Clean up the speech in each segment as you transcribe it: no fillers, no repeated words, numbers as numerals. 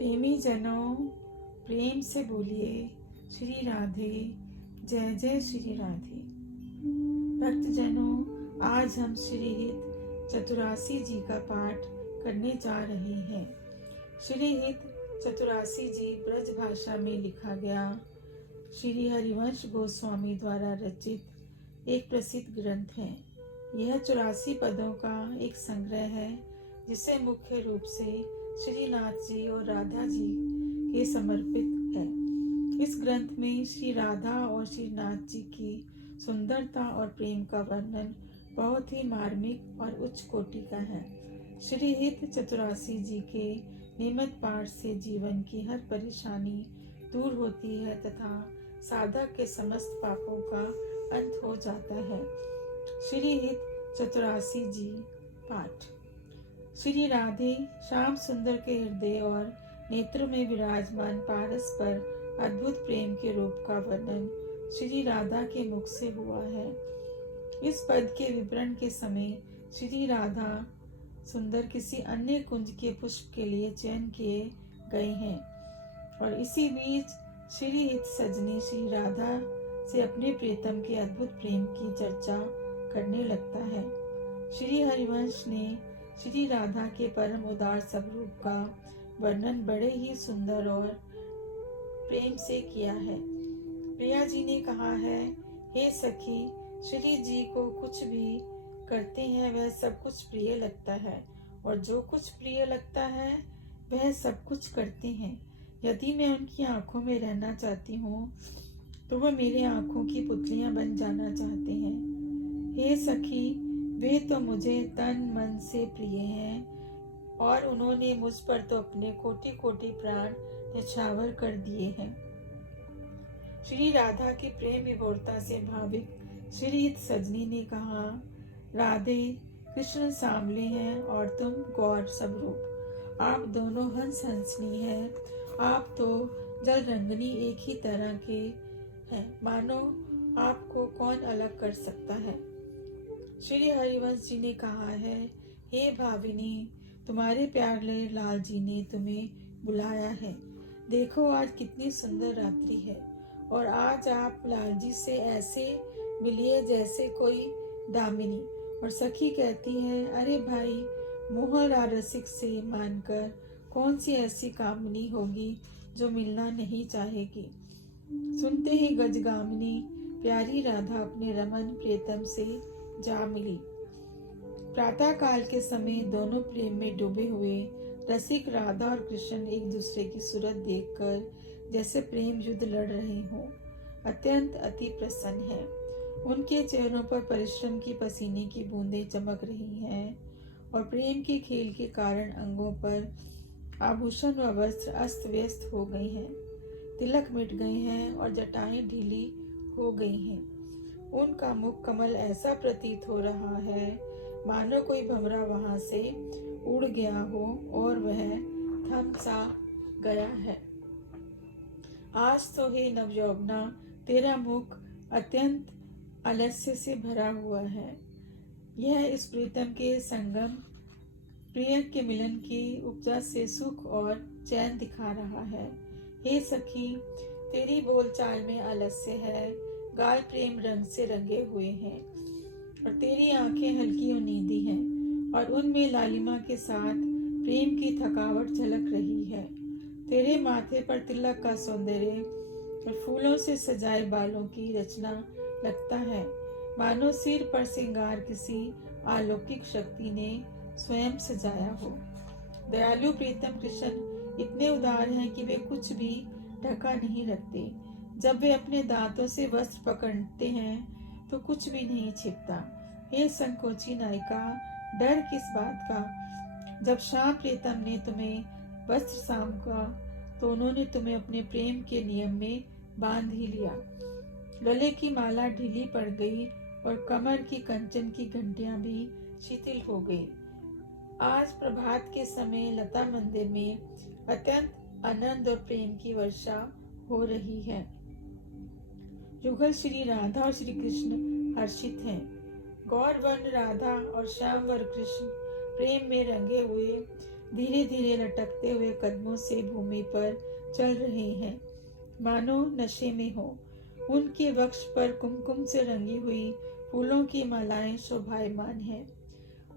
प्रेमी जनों, प्रेम से बोलिए श्री राधे, जय जय श्री राधे। भक्त जनों, आज हम श्री हित चतुरासी जी का पाठ करने जा रहे हैं। श्री हित चतुरासी जी ब्रज भाषा में लिखा गया श्री हरिवंश गोस्वामी द्वारा रचित एक प्रसिद्ध ग्रंथ है। यह 84 पदों का एक संग्रह है, जिसे मुख्य रूप से श्रीनाथ जी और राधा जी के समर्पित है। इस ग्रंथ में श्री राधा और श्रीनाथ जी की सुंदरता और प्रेम का वर्णन बहुत ही मार्मिक और उच्च कोटि का है। श्री हित चतुरासी जी के नियमित पाठ से जीवन की हर परेशानी दूर होती है तथा साधक के समस्त पापों का अंत हो जाता है। श्री हित चतुरासी जी पाठ। श्री राधे श्याम सुंदर के हृदय और नेत्रों में विराजमान पारस पर अद्भुत प्रेम के रूप का वर्णन श्री राधा के मुख से हुआ है। इस पद के विवरण के समय श्री राधा सुंदर किसी अन्य कुंज के पुष्प के लिए चयन किए गए हैं और इसी बीच श्री हित सजनी श्री राधा से अपने प्रीतम के अद्भुत प्रेम की चर्चा करने लगता है। श्री हरिवंश ने श्री राधा के परम उदार स्वरूप का वर्णन बड़े ही सुंदर और प्रेम से किया है। प्रिया जी ने कहा है, हे सखी, श्री जी को कुछ भी करते हैं वह सब कुछ प्रिय लगता है और जो कुछ प्रिय लगता है वह सब कुछ करते हैं। यदि मैं उनकी आंखों में रहना चाहती हूँ तो वह मेरे आंखों की पुतलियां बन जाना चाहते हैं। हे सखी, वे तो मुझे तन मन से प्रिय हैं और उन्होंने मुझ पर तो अपने कोटि कोटि प्राण न्यौछावर कर दिए हैं। श्री राधा की प्रेम विभोरता से भाविक श्री हित सजनी ने कहा, राधे, कृष्ण सांवले हैं और तुम गौर स्वरूप। आप दोनों हंस हंसनी हैं। आप तो जल रंगनी एक ही तरह के हैं, मानो आपको कौन अलग कर सकता है। श्री हरिवंश जी ने कहा है, हे भाविनी, तुम्हारे प्यारे लाल जी ने तुम्हें बुलाया है। देखो आज कितनी सुंदर रात्रि है और आज आप लाल जी से ऐसे मिलिए जैसे कोई दामिनी। और सखी कहती है, अरे भाई, मोहरा रसिक से मानकर कौन सी ऐसी कामनी होगी जो मिलना नहीं चाहेगी। सुनते ही गजगामिनी प्यारी राधा अपने रमन प्रियतम से जा मिली। प्रातः काल के समय दोनों प्रेम में डूबे हुए रसिक राधा और कृष्ण एक दूसरे की सूरत देखकर जैसे प्रेम युद्ध लड़ रहे हों अत्यंत अति प्रसन्न है। उनके चेहरों पर परिश्रम की पसीने की बूंदें चमक रही हैं और प्रेम के खेल के कारण अंगों पर आभूषण व वस्त्र अस्त व्यस्त हो गए हैं, तिलक मिट गए हैं और जटाएं ढीली हो गई हैं। उनका मुख कमल ऐसा प्रतीत हो रहा है मानो कोई भंवरा वहां से उड़ गया हो और वह थम सा गया है। आज तो हे नवयौवना, तेरा मुख अत्यंत आलस्य से भरा हुआ है। यह इस प्रीतम के संगम प्रिय के मिलन की उपजा से सुख और चैन दिखा रहा है। हे सखी, तेरी बोलचाल में आलस्य है, गाल प्रेम रंग से रंगे हुए हैं और तेरी आंखें हल्की और नींदी हैं और उनमें लालिमा के साथ प्रेम की थकावट झलक रही है। तेरे माथे पर तिलक का सौंदर्य और फूलों से सजाए बालों की रचना लगता है, मानो सिर पर श्रृंगार किसी अलौकिक शक्ति ने स्वयं सजाया हो। दयालु प्रीतम कृष्ण इतने उदार हैं कि वे कुछ भी ढका नहीं रखते। जब वे अपने दांतों से वस्त्र पकड़ते हैं तो कुछ भी नहीं छिपता। हे संकोची नायिका, डर किस बात का। जब श्याम प्रीतम ने तुम्हें वस्त्र सामका तो उन्होंने तुम्हें अपने प्रेम के नियम में बांध ही लिया। गले की माला ढीली पड़ गई और कमर की कंचन की घंटियां भी शिथिल हो गई। आज प्रभात के समय लता मंदिर में अत्यंत आनंद और प्रेम की वर्षा हो रही है। युगल श्री राधा और श्री कृष्ण हर्षित हैं। गौर वर्ण राधा और श्याम वर्ण कृष्ण प्रेम में रंगे हुए धीरे धीरे लटकते हुए कदमों से भूमि पर चल रहे हैं, मानो नशे में हो। उनके वक्ष पर कुमकुम से रंगी हुई फूलों की मालाएं शोभायमान हैं,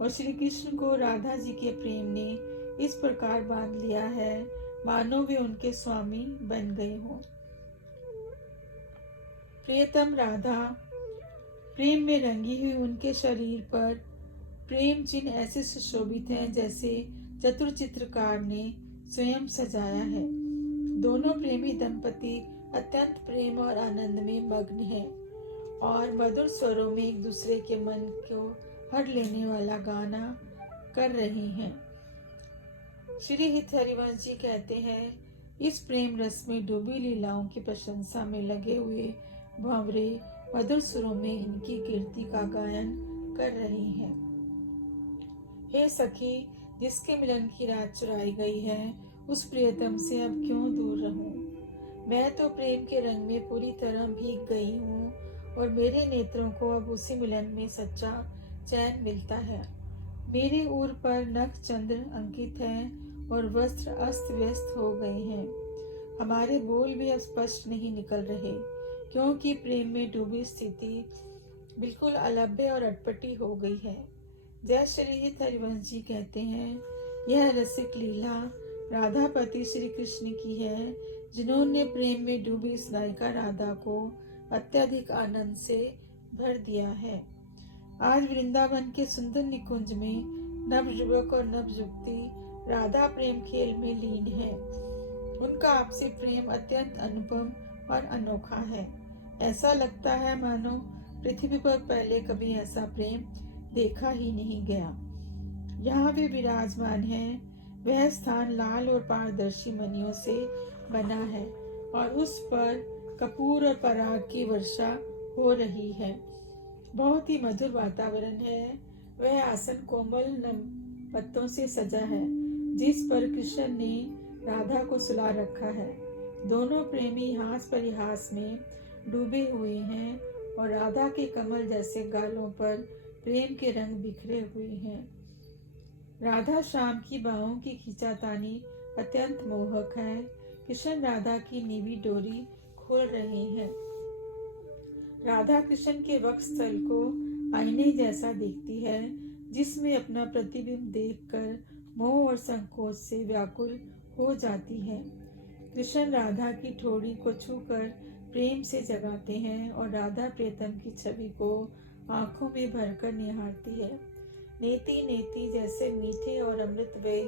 और श्री कृष्ण को राधा जी के प्रेम ने इस प्रकार बांध लिया है मानो वे उनके स्वामी बन गए हों। प्रियतम राधा प्रेम में रंगी हुई उनके शरीर पर प्रेम चिन्ह ऐसे सुशोभित हैं जैसे चतुर चित्रकार ने स्वयं सजाया है। दोनों प्रेमी दंपति अत्यंत प्रेम और आनंद में मग्न हैं और मधुर स्वरों में एक दूसरे के मन को हर लेने वाला गाना कर रही हैं। श्री हित हरिवंश जी कहते हैं, इस प्रेम रस में डूबी लीलाओं की प्रशंसा में लगे हुए भंवरे मधुर सुरों में इनकी कीर्ति का गायन कर रही हैं। हे सखी, जिसके मिलन की रात चुराई गई है, उस प्रियतम से अब क्यों दूर रहूं? मैं तो प्रेम के रंग में पूरी तरह भीग गई हूँ और मेरे नेत्रों को अब उसी मिलन में सच्चा चैन मिलता है। मेरे ऊर पर नख चंद्र अंकित हैं और वस्त्र अस्त व्यस्त हो गए हैं। हमारे बोल भी अब स्पष्ट नहीं निकल रहे, क्योंकि प्रेम में डूबी स्थिति बिल्कुल अलभ्य और अटपटी हो गई है। जय श्री हित हरिवंश जी कहते हैं, यह रसिक लीला राधापति श्री कृष्ण की है, जिन्होंने प्रेम में डूबी इस नायिका राधा को अत्यधिक आनंद से भर दिया है। आज वृंदावन के सुंदर निकुंज में नवयुवक और नवयुवती राधा प्रेम खेल में लीन है। उनका आपसी प्रेम अत्यंत अनुपम और अनोखा है। ऐसा लगता है मानो पृथ्वी पर पहले कभी ऐसा प्रेम देखा ही नहीं गया। यहाँ वे विराजमान हैं। वह स्थान लाल और पारदर्शी मणियों से बना है और उस पर कपूर और पराग की वर्षा हो रही है। बहुत ही मधुर वातावरण है। वह आसन कोमल नम पत्तों से सजा है, जिस पर कृष्ण ने राधा को सुला रखा है। दोनों प्रेमी हास परिहास में डूबे हुए हैं और राधा के कमल जैसे गालों पर प्रेम के रंग बिखरे हुए हैं। राधा श्याम की बाहों की खींचातानी अत्यंत मोहक है। कृष्ण राधा की नीवी डोरी खोल रहे हैं। राधा कृष्ण के वक्षस्थल को आईने जैसा देखती है, जिसमें अपना प्रतिबिंब देखकर मोह और संकोच से व्याकुल हो जाती है। कृष्ण राधा की ठोड़ी को छूकर प्रेम से जगाते हैं और राधा प्रियतम की छवि को आंखों में भरकर निहारती है। नेति नेति जैसे मीठे और अमृतमय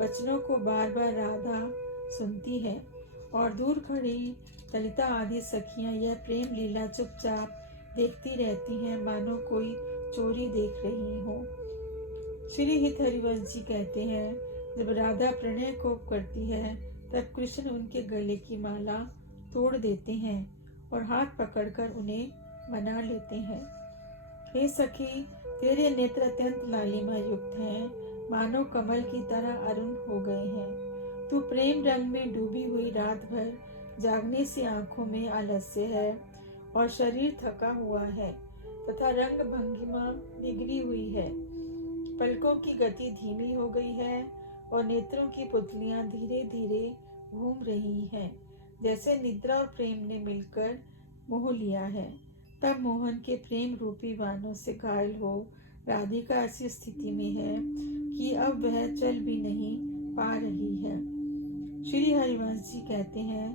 वचनों को बार बार राधा सुनती है और दूर खड़ी ललिता आदि सखियां यह प्रेम लीला चुपचाप देखती रहती हैं, मानो कोई चोरी देख रही हो। श्री हित हरिवंश जी कहते हैं, जब राधा प्रणय को करती है तब कृष्ण उनके गले की माला तोड़ देते हैं और हाथ पकड़कर उन्हें मना लेते हैं। हे सखी, तेरे नेत्र अत्यंत लालिमा युक्त हैं, मानो कमल की तरह अरुण हो गए हैं। तू प्रेम रंग में डूबी हुई रात भर जागने से आंखों में आलस्य है और शरीर थका हुआ है तथा रंग भंगिमा बिगड़ी हुई है। पलकों की गति धीमी हो गई है और नेत्रों की पुतलियां धीरे धीरे घूम रही हैं, जैसे निद्रा और प्रेम ने मिलकर मोह लिया है। तब मोहन के प्रेम रूपी बाणों से घायल हो राधिका ऐसी स्थिति में है कि अब वह चल भी नहीं पा रही है। श्री हरिवंश जी कहते हैं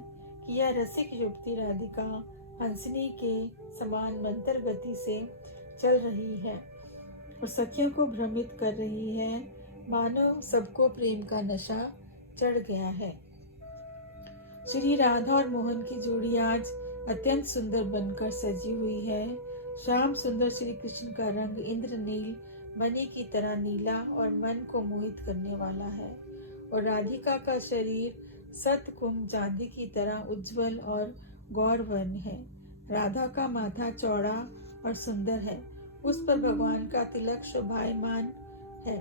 कि यह रसिक युवती राधिका हंसनी के समान मंत्र गति से चल रही है और सखियों को भ्रमित कर रही है, मानो सबको प्रेम का नशा चढ़ गया है। श्री राधा और मोहन की जोड़ी आज अत्यंत सुंदर बनकर सजी हुई है। श्याम सुंदर श्री कृष्ण का रंग इंद्रनील मणि की तरह नीला और मन को मोहित करने वाला है और राधिका का शरीर सतकुंभ चांदी की तरह उज्जवल और गौरवर्ण है। राधा का माथा चौड़ा और सुंदर है, उस पर भगवान का तिलक शोभायमान है।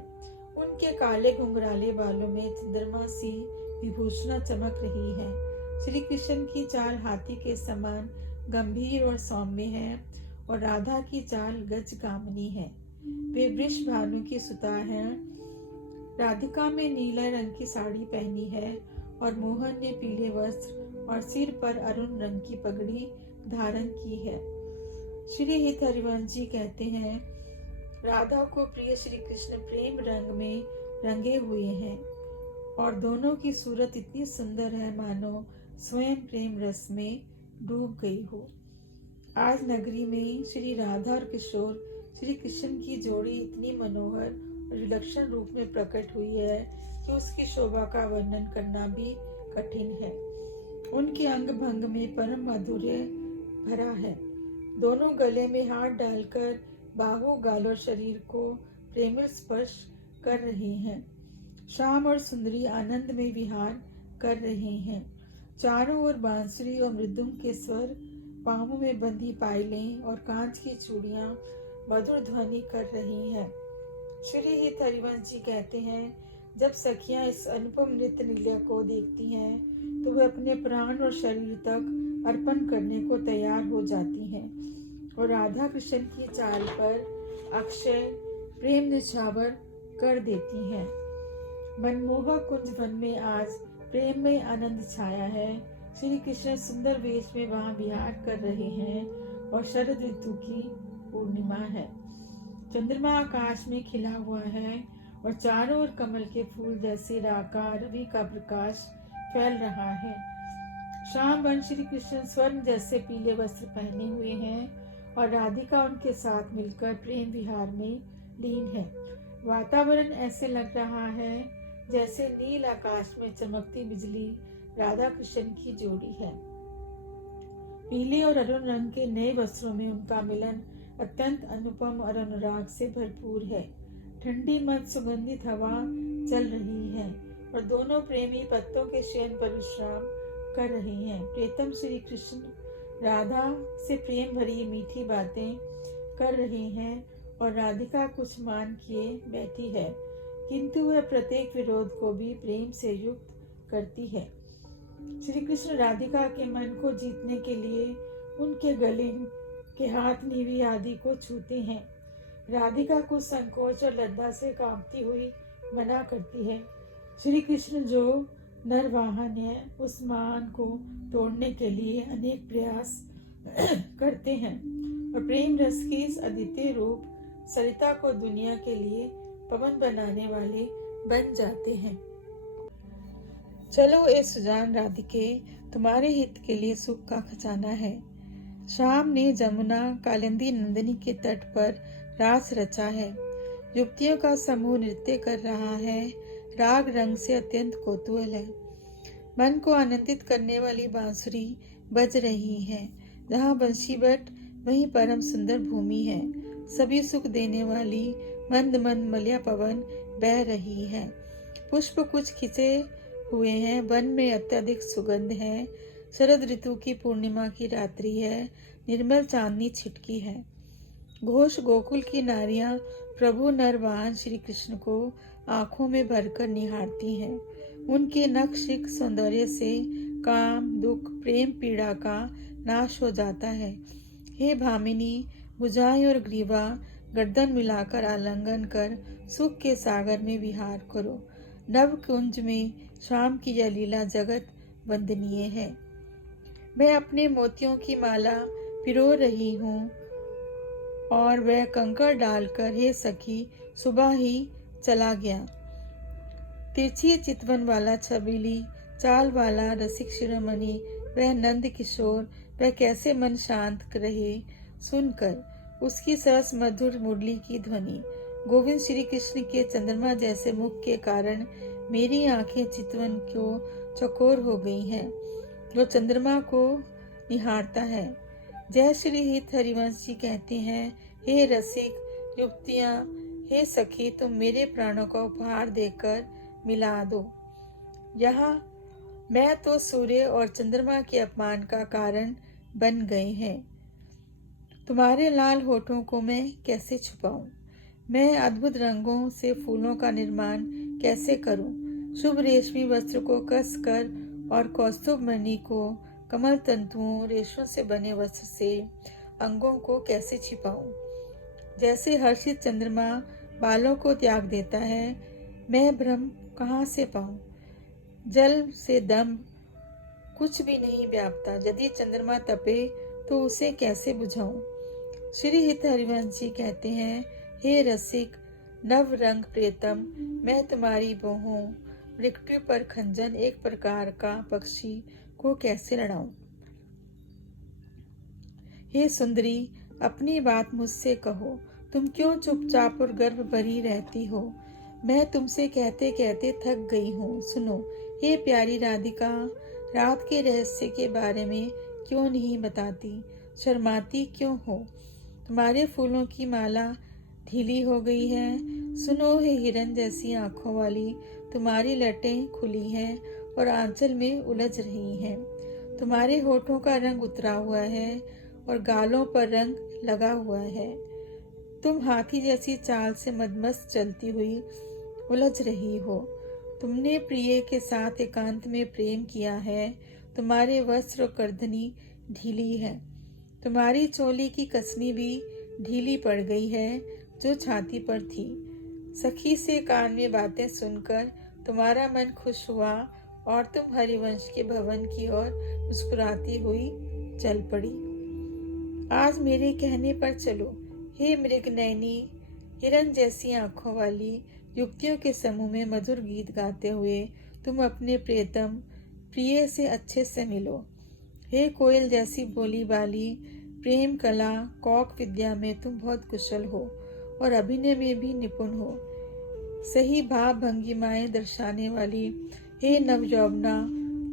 उनके काले घुंघराले बालों में चंद्रमा सी विभूषणा चमक रही है। श्री कृष्ण की चाल हाथी के समान गंभीर और सौम्य है और राधा की चाल गजगामिनी है। वे वृषभानु की सुता हैं राधिका में नीला रंग की साड़ी पहनी है और मोहन ने पीले वस्त्र और सिर पर अरुण रंग की पगड़ी धारण की है। श्री हित हरिवंश जी कहते हैं, राधा को प्रिय श्री कृष्ण प्रेम रंग में रंगे हुए हैं और दोनों की सूरत इतनी सुंदर है मानो स्वयं प्रेम रस में डूब गई हो। आज नगरी में श्री राधा और किशोर श्री कृष्ण की जोड़ी इतनी मनोहर और विलक्षण रूप में प्रकट हुई है कि उसकी शोभा का वर्णन करना भी कठिन है। उनके अंग भंग में परम माधुर्य भरा है। दोनों गले में हाथ डालकर बाहों, गाल और शरीर को प्रेम स्पर्श कर रहे हैं। श्याम और सुंदरी आनंद में विहार कर रहे हैं। चारों ओर बांसुरी और मृदुंग के स्वर, पांवों में बंधी पायलें और कांच की चूड़ियां मधुर ध्वनि कर रही हैं। श्री हित हरिवंश जी कहते हैं, जब सखियां इस अनुपम नृत्य लीला को देखती हैं तो वे अपने प्राण और शरीर तक अर्पण करने को तैयार हो जाती हैं और राधा कृष्ण की चाल पर अक्षय प्रेम निछावर कर देती हैं। मनमोहक कुंज वन में आज प्रेम में आनंद छाया है। श्री कृष्ण सुंदर वेश में वहां विहार कर रहे हैं और शरद ऋतु की पूर्णिमा है। चंद्रमा आकाश में खिला हुआ है और चारों ओर कमल के फूल जैसे राका रवि का प्रकाश फैल रहा है। शाम वन श्री कृष्ण स्वर्ण जैसे पीले वस्त्र पहने हुए हैं और राधिका उनके साथ मिलकर प्रेम विहार में लीन है। वातावरण ऐसे लग रहा है जैसे नील आकाश में चमकती बिजली राधा कृष्ण की जोड़ी है। पीले और अरुण रंग के नए वस्त्रों में उनका मिलन अत्यंत अनुपम और अनुराग से भरपूर है। ठंडी मत सुगंधित हवा चल रही है और दोनों प्रेमी पत्तों के शयन पर विश्राम कर रहे हैं। प्रीतम श्री कृष्ण राधा से प्रेम भरी मीठी बातें कर रहे हैं और राधिका कुछ मान किए बैठी है, किंतु वह प्रत्येक विरोध को भी प्रेम से युक्त करती है। श्री कृष्ण राधिका के मन को जीतने के लिए उनके गले के हाथ नीवी आदि को छूते हैं। राधिका कुछ संकोच और लज्जा से कांपती हुई मना करती है। श्री कृष्ण जो नरवाहन है उस मान को तोड़ने के लिए अनेक प्रयास करते हैं और प्रेम रस की इस अद्वितीय रूप सरिता को दुनिया के लिए पवन बनाने वाले बन जाते हैं। चलो ए सुजान राधिके, तुम्हारे हित के लिए सुख का खजाना है। शाम ने जमुना कालिंदी नंदिनी के तट पर रास रचा है। युवतियों का समूह नृत्य कर रहा है। राग रंग से अत्यंत कौतूहल है। मन को आनंदित करने वाली बांसुरी बज रही है। जहाँ बंशीबट वहीं परम सुंदर भूमि है। सभी सुख देने वाली मंद मंद मलिया पवन बह रही है। पुष्प कुछ खिंचे हुए हैं। वन में अत्यधिक सुगंध है। शरद ऋतु की पूर्णिमा की रात्रि है। निर्मल चांदनी छिटकी है। घोष गोकुल की नारियां प्रभु नरवाहन श्री कृष्ण को आंखों में भरकर निहारती हैं। उनके नखशिख सौंदर्य से काम दुख प्रेम पीड़ा का नाश हो जाता है। हे भामिनी, भुजाएं और ग्रीवा गर्दन मिलाकर आलिंगन कर सुख के सागर में विहार करो। नव कुंज में शाम की यह लीला जगत वंदनीय है। मैं अपने मोतियों की माला पिरो रही हूँ और वह कंकड़ डालकर हे सखी सुबह ही चला गया। तिरछी चितवन वाला छबीली चाल वाला रसिक शिरोमणि वह नंद किशोर, वह कैसे मन शांत रहे सुनकर उसकी सरस मधुर मुरली की ध्वनि। गोविंद श्री कृष्ण के चंद्रमा जैसे मुख के कारण मेरी आंखें चितवन को चकोर हो गई हैं, जो चंद्रमा को निहारता है। जय श्री हित हरिवंश जी कहते हैं, हे रसिक युवतियाँ, हे सखी, तुम मेरे प्राणों का उपहार देकर मिला दो। यहाँ मैं तो सूर्य और चंद्रमा के अपमान का कारण बन गए हैं। तुम्हारे लाल होठों को मैं कैसे छुपाऊं? मैं अद्भुत रंगों से फूलों का निर्माण कैसे करूं? शुभ रेशमी वस्त्र को कसकर और कौस्तुभ मणि को कमल तंतुओं रेशों से बने वस्त्र से अंगों को कैसे छिपाऊं? जैसे हर्षित चंद्रमा बालों को त्याग देता है, मैं ब्रह्म कहाँ से पाऊं? जल से दम कुछ भी नहीं व्यापता। यदि चंद्रमा तपे तो उसे कैसे बुझाऊं? श्री हित हरिवंश जी कहते हैं, हे रसिक नव रंग प्रियतम, मैं तुम्हारी बाहों मृत्यु पर खंजन एक प्रकार का पक्षी को कैसे लड़ाऊं? हे सुंदरी, अपनी बात मुझसे कहो। तुम क्यों चुपचाप और गर्भ भरी रहती हो? मैं तुमसे कहते कहते थक गई हूँ। सुनो, हे प्यारी राधिका, रात के रहस्य के बारे में क्यों नहीं बताती? शर्माती क्यों हो? तुम्हारे फूलों की माला ढीली हो गई है। सुनो, हे हिरन जैसी आंखों वाली, तुम्हारी लटें खुली हैं और आंचल में उलझ रही हैं। तुम्हारे होठों का रंग उतरा हुआ है और गालों पर रंग लगा हुआ है। तुम हाथी जैसी चाल से मदमस्त चलती हुई उलझ रही हो। तुमने प्रिय के साथ एकांत में प्रेम किया है। तुम्हारे वस्त्र और करधनी ढीली है। तुम्हारी चोली की कसनी भी ढीली पड़ गई है जो छाती पर थी। सखी से कान में बातें सुनकर तुम्हारा मन खुश हुआ और तुम हरिवंश के भवन की ओर मुस्कुराती हुई चल पड़ी। आज मेरे कहने पर चलो, हे मृगनयनी, हिरन जैसी आंखों वाली युवतियों के समूह में मधुर गीत गाते हुए तुम अपने प्रियतम प्रिय से अच्छे से मिलो। हे कोयल जैसी बोली वाली, प्रेम कला कौक विद्या में तुम बहुत कुशल हो और अभिनय में भी निपुण हो। सही भाव भंगिमाएं दर्शाने वाली हे नवयौवना,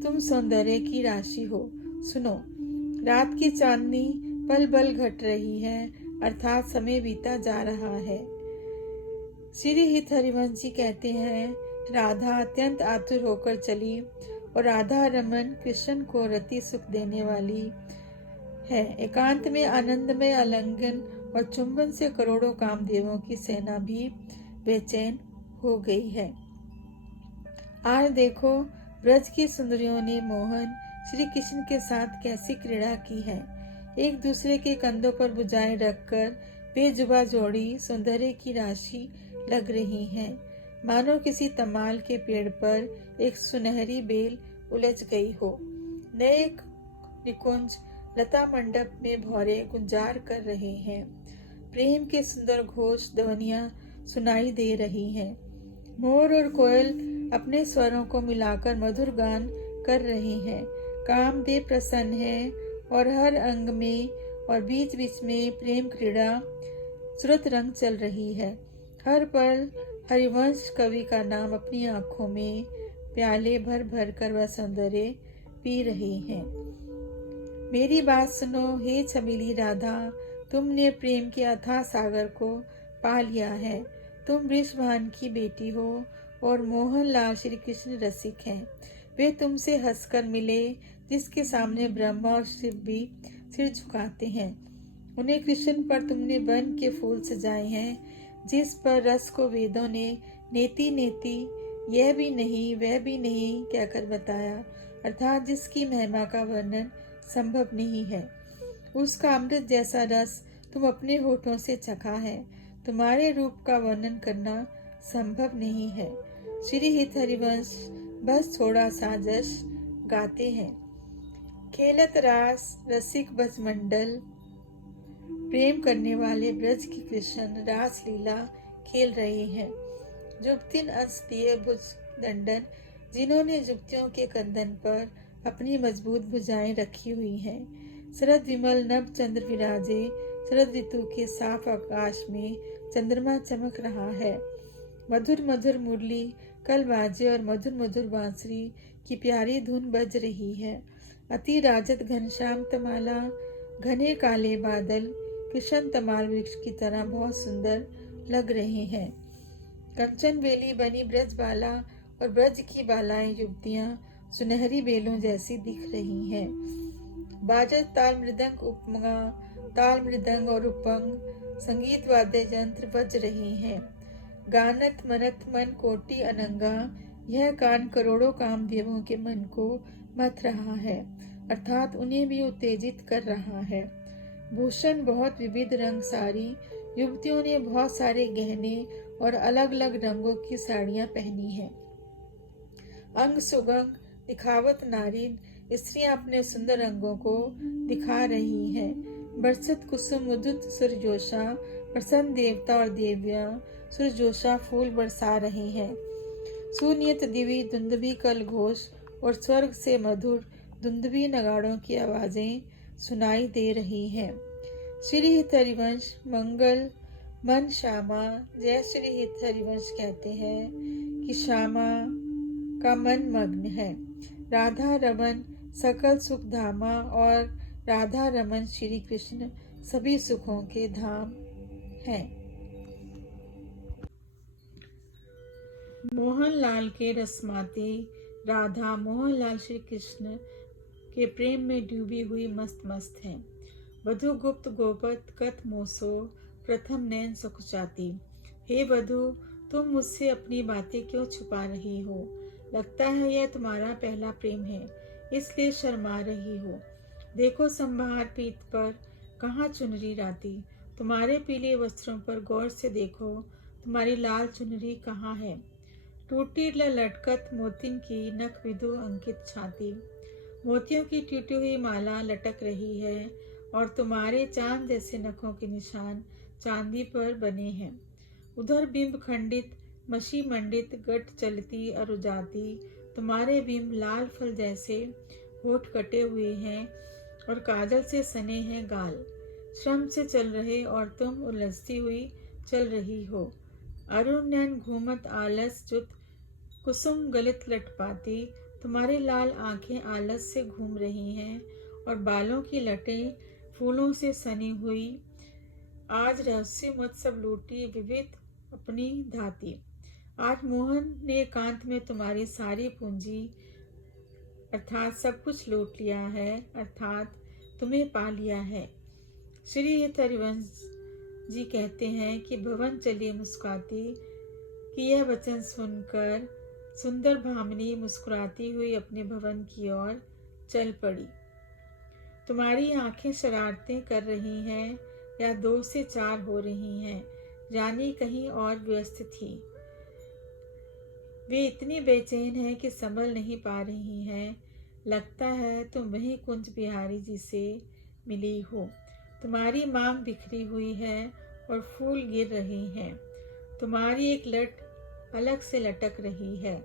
तुम सौंदर्य की राशि हो। सुनो, रात की चांदनी पल पल घट रही है, अर्थात समय बीता जा रहा है। श्री हित हरिवंश जी कहते हैं, राधा अत्यंत आतुर होकर चली और राधा रमन कृष्ण को रति सुख देने वाली है। एकांत में आनंदमय आलिंगन और चुंबन से करोड़ों कामदेवों की सेना भी बेचैन हो गई है। आज देखो, ब्रज की सुंदरियों ने मोहन श्री कृष्ण के साथ कैसी क्रीड़ा की है। एक दूसरे के कंधों पर भुजाएं रखकर बेजुबा जोड़ी सौंदर्य की राशि लग रही हैं। मानो किसी तमाल के पेड़ पर एक सुनहरी बेल उलझ गई हो। नए निकुंज लता मंडप में भौरे गुंजार कर रहे हैं। प्रेम के सुंदर घोष ध्वनियां सुनाई दे रही हैं। मोर और कोयल अपने स्वरों को मिलाकर मधुर गान कर रहे हैं। कामदेव प्रसन्न है और हर अंग में और बीच बीच में प्रेम क्रीड़ा सुरत रंग चल रही है। हर पल हरिवंश कवि का नाम अपनी आंखों में प्याले भर भर कर वह सौंदर्य पी रहे हैं। मेरी बात सुनो, हे छबीली राधा, तुमने प्रेम के अथाह सागर को पा लिया है। तुम वृषभान की बेटी हो और मोहन लाल श्री कृष्ण रसिक हैं। वे तुमसे हंसकर मिले, जिसके सामने ब्रह्मा और शिव भी सिर झुकाते हैं। उन्हें कृष्ण पर तुमने वन के फूल सजाए हैं, जिस पर रस को वेदों ने नेति नेति यह भी नहीं वह भी नहीं कहकर बताया, अर्थात जिसकी महिमा का वर्णन संभव नहीं है। उसका अमृत जैसा रस तुम अपने होठों से चखा है। तुम्हारे रूप का वर्णन करना संभव नहीं है। श्री हित हरिवंश बस थोड़ा सा जश गाते हैं। खेलत रास रसिक बज मंडल, प्रेम करने वाले ब्रज की कृष्ण रास लीला खेल रहे हैं। जुगतिन अंश दिए भुज दंडन, जिन्होंने जुगतियों के कंधन पर अपनी मजबूत भुजाएं रखी हुई हैं। शरद विमल नभ चंद्र विराजे, शरद ऋतु के साफ आकाश में चंद्रमा चमक रहा है। मधुर मधुर मुरली कल बाजे और मधुर मधुर बांसुरी की प्यारी धुन बज रही है। अति राजत घनश्याम तमाला, घने काले बादल कृष्ण तमाल वृक्ष की तरह बहुत सुंदर लग रहे हैं। कंचन बेली बनी ब्रज बाला और ब्रज की बालाएं युवतियां सुनहरी बेलों जैसी दिख रही हैं। बाजत ताल मृदंग उपमा, ताल मृदंग और उपंग संगीत वाद्य यंत्र बज रही हैं। गानत मनत मन कोटि अनंगा, यह गान करोड़ों कामदेवों के मन को मथ रहा है, अर्थात उन्हें भी उत्तेजित कर रहा है। भूषण बहुत विविध रंग सारी युवतियों ने बहुत सारे गहने और अलग अलग रंगों की साड़ियाँ पहनी हैं। अंग सुगंग दिखावत नारी स्त्रियां अपने सुंदर रंगों को दिखा रही हैं। बरसत कुसुम उदित सुरजोशा, प्रसन्न देवता और देवियां सुरजोशा फूल बरसा रही हैं। सुनियत दिवी दुंदुभी कल घोष और स्वर्ग से मधुर दुंदुभी नगाड़ों की आवाजें सुनाई दे रही हैं। श्री हित हरिवंश मंगल मन श्यामा। जय श्री हित हरिवंश कहते हैं कि श्यामा का मन मग्न है। राधा रमन सकल सुख धामा और राधा रमन श्री कृष्ण सभी सुखों के धाम हैं। मोहनलाल के रसमाते राधा मोहनलाल श्री कृष्ण के प्रेम में डूबी हुई मस्त मस्त हैं। वधु गुप्त गोपत कत मोसो प्रथम नैन सकुचाती। हे वधु, तुम मुझसे अपनी बातें क्यों छुपा रही हो? लगता है यह तुम्हारा पहला प्रेम है, इसलिए शर्मा रही हो। देखो संभार पीठ पर कहाँ चुनरी राती। तुम्हारे पीले वस्त्रों पर गौर से देखो, तुम्हारी लाल चुनरी कहाँ है? टूटी लटकत मोतिन की नख विधु अंकित छाती। मोतियों की टूटी हुई माला लटक रही है और तुम्हारे चांद जैसे नखों के निशान चांदी पर बने हैं। उधर बिंब खंडित मशी मंडित गट चलती अरुजाती। तुम्हारे बिंब लाल फल जैसे होठ कटे हुए हैं और काजल से सने हैं गाल। श्रम से चल रहे और तुम उलझती हुई चल रही हो। अरुण नैन घूमत आलस जुत कुसुम गलित लटपाती। तुम्हारी लाल आंखें आलस से घूम रही हैं और बालों की लटें फूलों से सनी हुई। आज रहस्य मत सब लूटी विविध अपनी धाती। आज मोहन ने एकांत में तुम्हारी सारी पूंजी अर्थात सब कुछ लूट लिया है, अर्थात तुम्हें पा लिया है। श्री हित हरिवंश जी कहते हैं कि भवन चली मुस्कुराती कि यह वचन सुनकर सुंदर भामिनी मुस्कुराती हुई अपने भवन की ओर चल पड़ी। तुम्हारी आंखें शरारतें कर रही हैं या 2 से 4 हो रही हैं, रानी कहीं और व्यस्त थी। वे इतनी बेचैन हैं कि संभल नहीं पा रही हैं। लगता है तुम वहीं कुंज बिहारी जी से मिली हो। तुम्हारी मांग बिखरी हुई है और फूल गिर रहे हैं। तुम्हारी एक लट अलग से लटक रही है।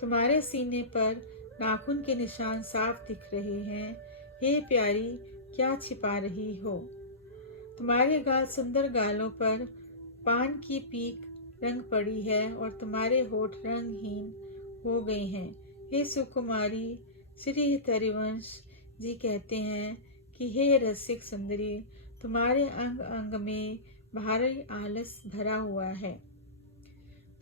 तुम्हारे सीने पर नाखून के निशान साफ दिख रहे हैं। हे प्यारी, क्या छिपा रही हो? तुम्हारे गाल सुंदर गालों पर पान की पीक रंग पड़ी है और तुम्हारे होठ रंगहीन हो गए हैं। हे सुकुमारी, श्री हित हरिवंश जी कहते हैं कि हे रसिक सुंदरी, तुम्हारे अंग अंग में भारी आलस भरा हुआ है।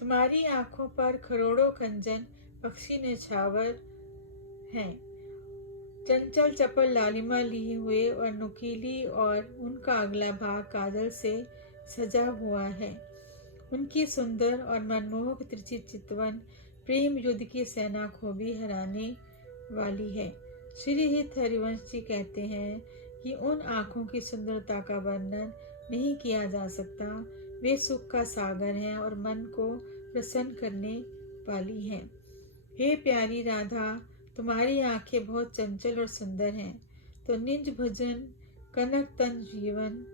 तुम्हारी आंखों पर करोड़ों खंजन पक्षी निछावर हैं। चंचल चपल लालिमा लिए हुए और नुकीली और उनका अगला भाग काजल से सजा हुआ है। उनकी सुंदर और मनमोहक तिरछी चितवन प्रेम युद्ध की सेना को भी हराने वाली है। श्री हित हरिवंश जी कहते हैं कि उन आँखों की सुंदरता का वर्णन नहीं किया जा सकता। वे सुख का सागर हैं और मन को प्रसन्न करने वाली हैं। हे प्यारी राधा, तुम्हारी आंखें बहुत चंचल और सुंदर हैं, तो निज भजन कनक तन जीवन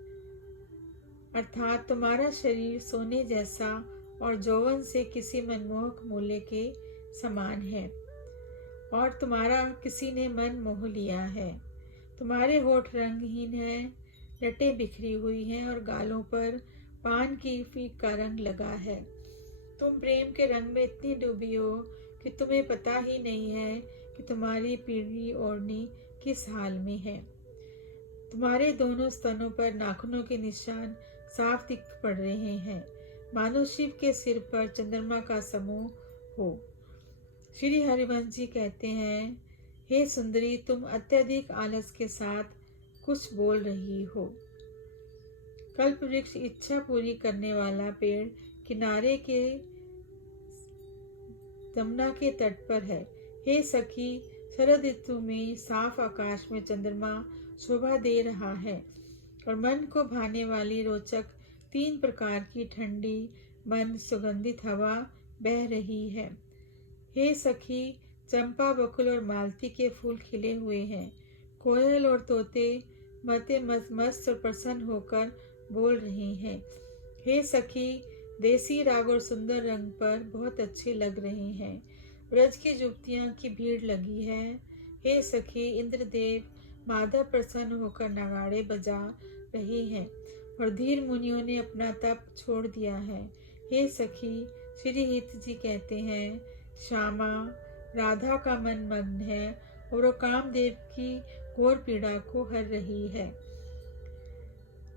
अर्थात तुम्हारा शरीर सोने जैसा और जौवन से किसी मनमोहक मूल्य के समान है और तुम्हारा किसी ने मन मोह लिया है। तुम्हारे होठ रंगहीन हैं, लटें बिखरी हुई हैं और गालों पर पान की फीक का रंग लगा है। तुम प्रेम के रंग में इतनी डूबी हो कि तुम्हें पता ही नहीं है कि तुम्हारी पीली ओढ़नी किस हाल में है। तुम्हारे दोनों स्तनों पर नाखूनों के निशान साफ दिख पड़ रहे हैं, मानो शिव के सिर पर चंद्रमा का समूह हो। श्री हरिवंश जी कहते हैं, हे सुंदरी, तुम अत्यधिक आलस के साथ कुछ बोल रही हो। कल्प वृक्ष इच्छा पूरी करने वाला पेड़ किनारे के यमुना के तट पर है। हे सखी, शरद ऋतु में साफ आकाश में चंद्रमा शोभा दे रहा है और मन को भाने वाली रोचक 3 प्रकार की ठंडी मंद सुगंधित हवा बह रही है। हे सखी, चंपा, बकुल और मालती के फूल खिले हुए हैं। कोयल और तोते मते मस्त और प्रसन्न होकर बोल रही हैं। हे सखी, देसी राग और सुंदर रंग पर बहुत अच्छे लग रहे हैं। ब्रज की युवतियां की भीड़ लगी है। हे सखी, इंद्रदेव माधव प्रसन्न होकर नगाड़े बजा रहे हैं और धीर मुनियों ने अपना तप छोड़ दिया है। हे सखी, श्री हित जी कहते हैं, श्यामा राधा का मन मग्न है और वो कामदेव की घोर पीड़ा को हर रही है।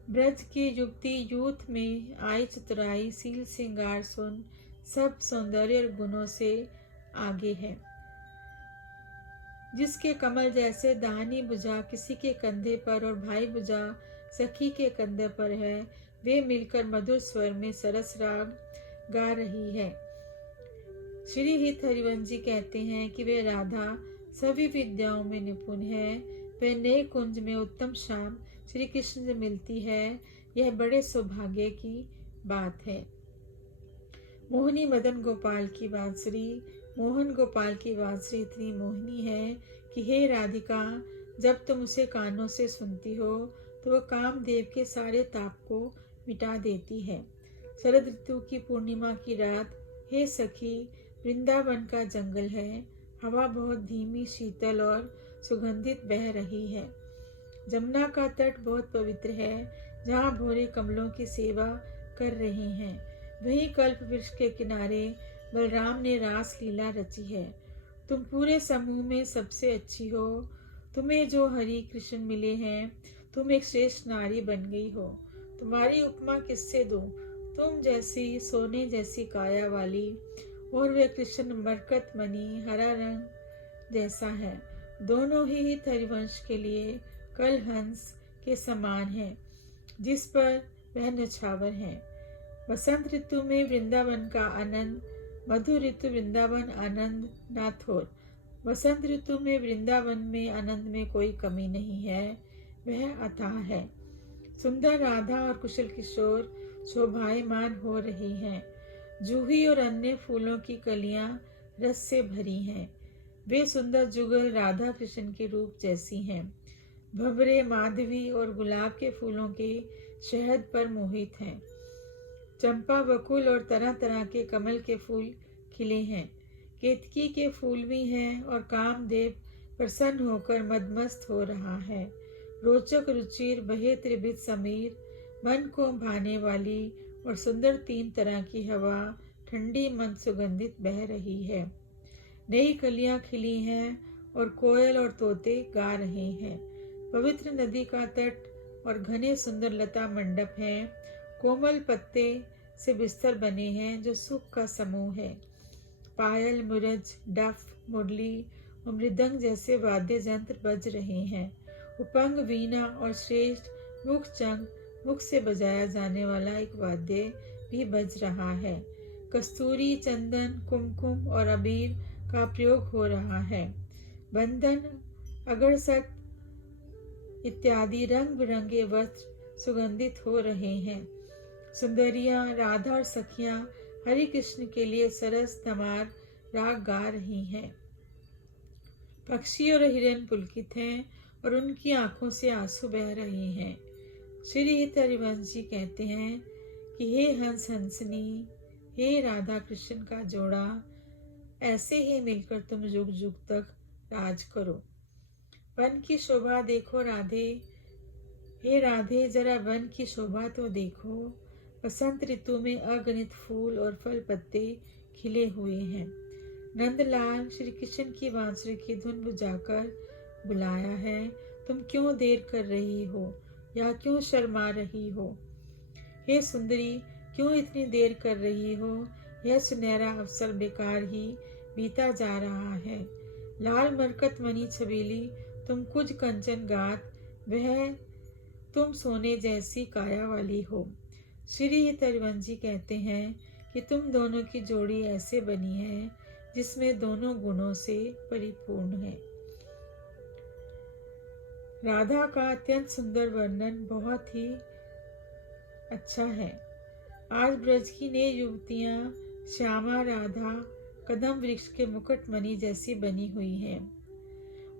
ब्रज की युवती यूथ में आई चतुराई, सील श्रृंगार सुन सब सौंदर्य और गुणों से आगे है। जिसके कमल जैसे दाहिनी भुजा किसी के कंधे पर और भाई भुजा सखी के कंधे पर है, वे मिलकर मधुर स्वर में सरस राग गा रही है। श्री हित हरिवंश जी कहते हैं कि वे राधा सभी विद्याओं में निपुण है। वे नए कुंज में उत्तम शाम श्री कृष्ण से मिलती है। यह बड़े सौभाग्य की बात है। मोहिनी मदन गोपाल की बांसुरी, मोहन गोपाल की बांसुरी इतनी मोहिनी है कि हे राधिका, जब तुम उसे कानों से सुनती हो तो वह कामदेव के सारे ताप को मिटा देती है। शरद ऋतु की पूर्णिमा की रात, हे सखी, वृंदावन का जंगल है। हवा बहुत धीमी, शीतल और सुगंधित बह रही है। जमुना का तट बहुत पवित्र है, जहाँ भोरे कमलों की सेवा कर रहे हैं। वहीं कल्प वृक्ष के किनारे बलराम ने रास लीला रची है। तुम पूरे समूह में सबसे अच्छी हो। तुम्हें जो हरि कृष्ण मिले हैं, तुम एक श्रेष्ठ नारी बन गई हो। तुम्हारी उपमा किससे दूं? तुम जैसी सोने जैसी काया वाली और वे कृष्ण मरकत मणि हरा रंग जैसा है। दोनों ही हित हरिवंश के लिए कल हंस के समान है, जिस पर वह नछावर है। वसंत ऋतु में वृंदावन का आनंद, मधुर ऋतु वृंदावन आनंद नाथोर। वसंत ऋतु में वृंदावन में आनंद में कोई कमी नहीं है, वह अथाह है। सुंदर राधा और कुशल किशोर शोभायमान हो रही हैं। जूही और अन्य फूलों की कलियां रस से भरी हैं। वे सुंदर जुगल राधा कृष्ण के रूप जैसी हैं। भंवरे माधवी और गुलाब के फूलों के शहद पर मोहित हैं। चंपा, बकुल और तरह तरह के कमल के फूल खिले हैं। केतकी के फूल भी हैं और कामदेव प्रसन्न होकर मदमस्त हो रहा है। रोचक रुचिर बहे त्रिभित समीर, मन को भाने वाली और सुंदर 3 तरह की हवा ठंडी मंद सुगंधित बह रही है। नई कलियां खिली हैं और कोयल और तोते गा रहे हैं। पवित्र नदी का तट और घने सुंदर लता मंडप हैं। कोमल पत्ते से बिस्तर बने हैं जो सुख का समूह है। पायल, मुरज, डफ, मुरली और मृदंग जैसे वाद्य यंत्र बज रहे हैं। उपंग, वीणा और श्रेष्ठ मुख से बजाया जाने वाला एक वाद्य भी बज रहा है। कस्तूरी, चंदन, कुमकुम और अबीर का प्रयोग हो रहा है। बंधन, अगरसत इत्यादि रंग बिरंगे वस्त्र सुगंधित हो रहे हैं। सुंदरियां, राधा और सखियां हरि कृष्ण के लिए सरस धमार राग गा रही हैं। पक्षी और हिरन पुलकित हैं और उनकी आंखों से आंसू बह रहे हैं। श्री हित हरिवंश जी कहते हैं कि हे हंस हंसनी, हे राधा कृष्ण का जोड़ा, ऐसे ही मिलकर तुम युग युग तक राज करो। वन की शोभा देखो राधे, हे राधे, जरा वन की शोभा तो देखो। बसंत ऋतु में अगणित फूल और फल पत्ते खिले हुए हैं। नंदलाल श्री कृष्ण की बांसुरी की धुन बुझाकर बुलाया है। तुम क्यों देर कर रही हो या क्यों शर्मा रही हो? हे सुंदरी, क्यों इतनी देर कर रही हो? यह सुनहरा अवसर बेकार ही बीता जा रहा है। लाल मरकत मणि छबीली, तुम कुछ कंचन गात, वह तुम सोने जैसी काया वाली हो। श्री हित हरिवंश जी कहते हैं कि तुम दोनों की जोड़ी ऐसे बनी है जिसमें दोनों गुणों से परिपूर्ण है। राधा का अत्यंत सुंदर वर्णन बहुत ही अच्छा है। आज ब्रज की नई युवतियां श्यामा राधा कदम वृक्ष के मुकुटमणि जैसी बनी हुई हैं।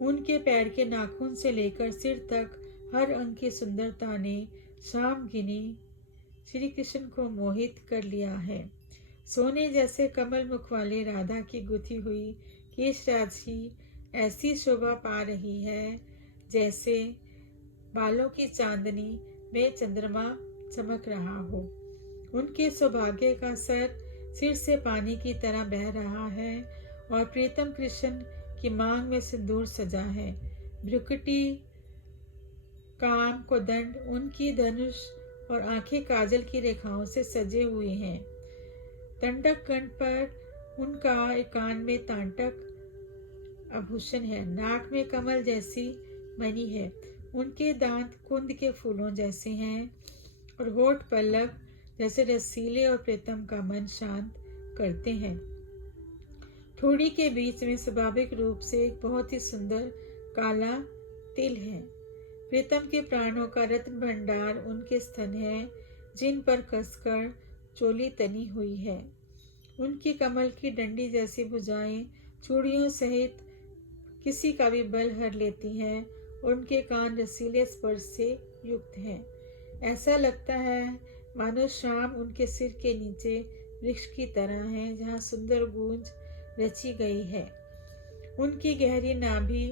उनके पैर के नाखून से लेकर सिर तक हर अंग की सुंदरता ने श्यामगिनी श्री कृष्ण को मोहित कर लिया है। सोने जैसे कमल मुख वाले राधा की गुथी हुई केश राशि ऐसी शोभा पा रही है जैसे बालों की चांदनी में चंद्रमा चमक रहा हो। उनके सौभाग्य का सिर से पानी की तरह बह रहा है और प्रीतम कृष्ण की मांग में सिंदूर सजा है। भ्रुकुटी काम को दंड उनकी धनुष और आंखें काजल की रेखाओं से सजे हुए हैं। तंडक कंठ पर उनका एक कान में तांटक आभूषण है। नाक में कमल जैसी मणि है। उनके दांत कुंद के फूलों जैसे हैं और होठ पल्लव जैसे रसीले और प्रीतम का मन शांत करते हैं। ठोड़ी के बीच में स्वाभाविक रूप से एक बहुत ही सुंदर काला तिल है। प्रीतम के प्राणों का रत्न भंडार उनके स्तन है जिन पर कसकर चोली तनी हुई है। उनकी कमल की डंडी जैसी भुजाएं चूड़ियों सहित किसी का भी बल हर लेती हैं और उनके कान रसीले स्पर्श से युक्त हैं। ऐसा लगता है मानो शाम उनके सिर के नीचे वृक्ष की तरह है जहाँ सुंदर गूंज रची गई है। उनकी गहरी नाभि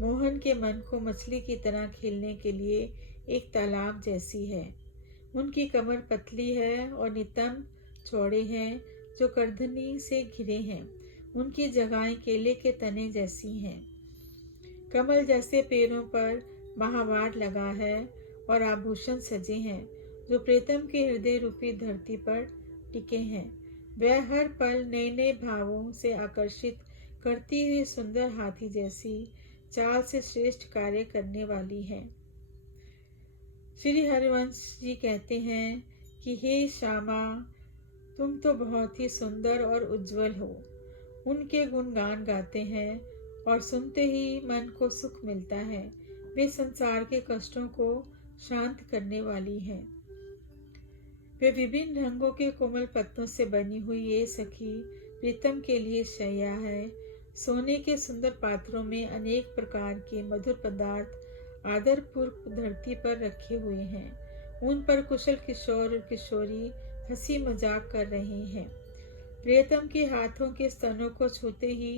मोहन के मन को मछली की तरह खेलने के लिए एक तालाब जैसी है। उनकी कमर पतली है और नितंब चौड़े हैं जो करधनी से घिरे हैं। उनकी जगहें केले के तने जैसी हैं। कमल जैसे पैरों पर महावार लगा है और आभूषण सजे हैं जो प्रीतम के हृदय रूपी धरती पर टिके हैं। वह हर पल नए नए भावों से आकर्षित करती हुई सुंदर हाथी जैसी चाल से श्रेष्ठ कार्य करने वाली है। श्री हरिवंश जी कहते हैं कि हे श्यामा, तुम तो बहुत ही सुंदर और उज्जवल हो। उनके गुणगान गाते हैं और सुनते ही मन को सुख मिलता है। वे संसार के कष्टों को शांत करने वाली हैं। वे विभिन्न रंगों के कोमल पत्तों से बनी हुई ये सखी प्रीतम के लिए शैया है। सोने के सुंदर पात्रों में अनेक प्रकार के मधुर पदार्थ आदरपूर्वक धरती पर रखे हुए हैं। उन पर कुशल किशोर और किशोरी हंसी मजाक कर रहे हैं। प्रियतम के हाथों के स्तनों को छूते ही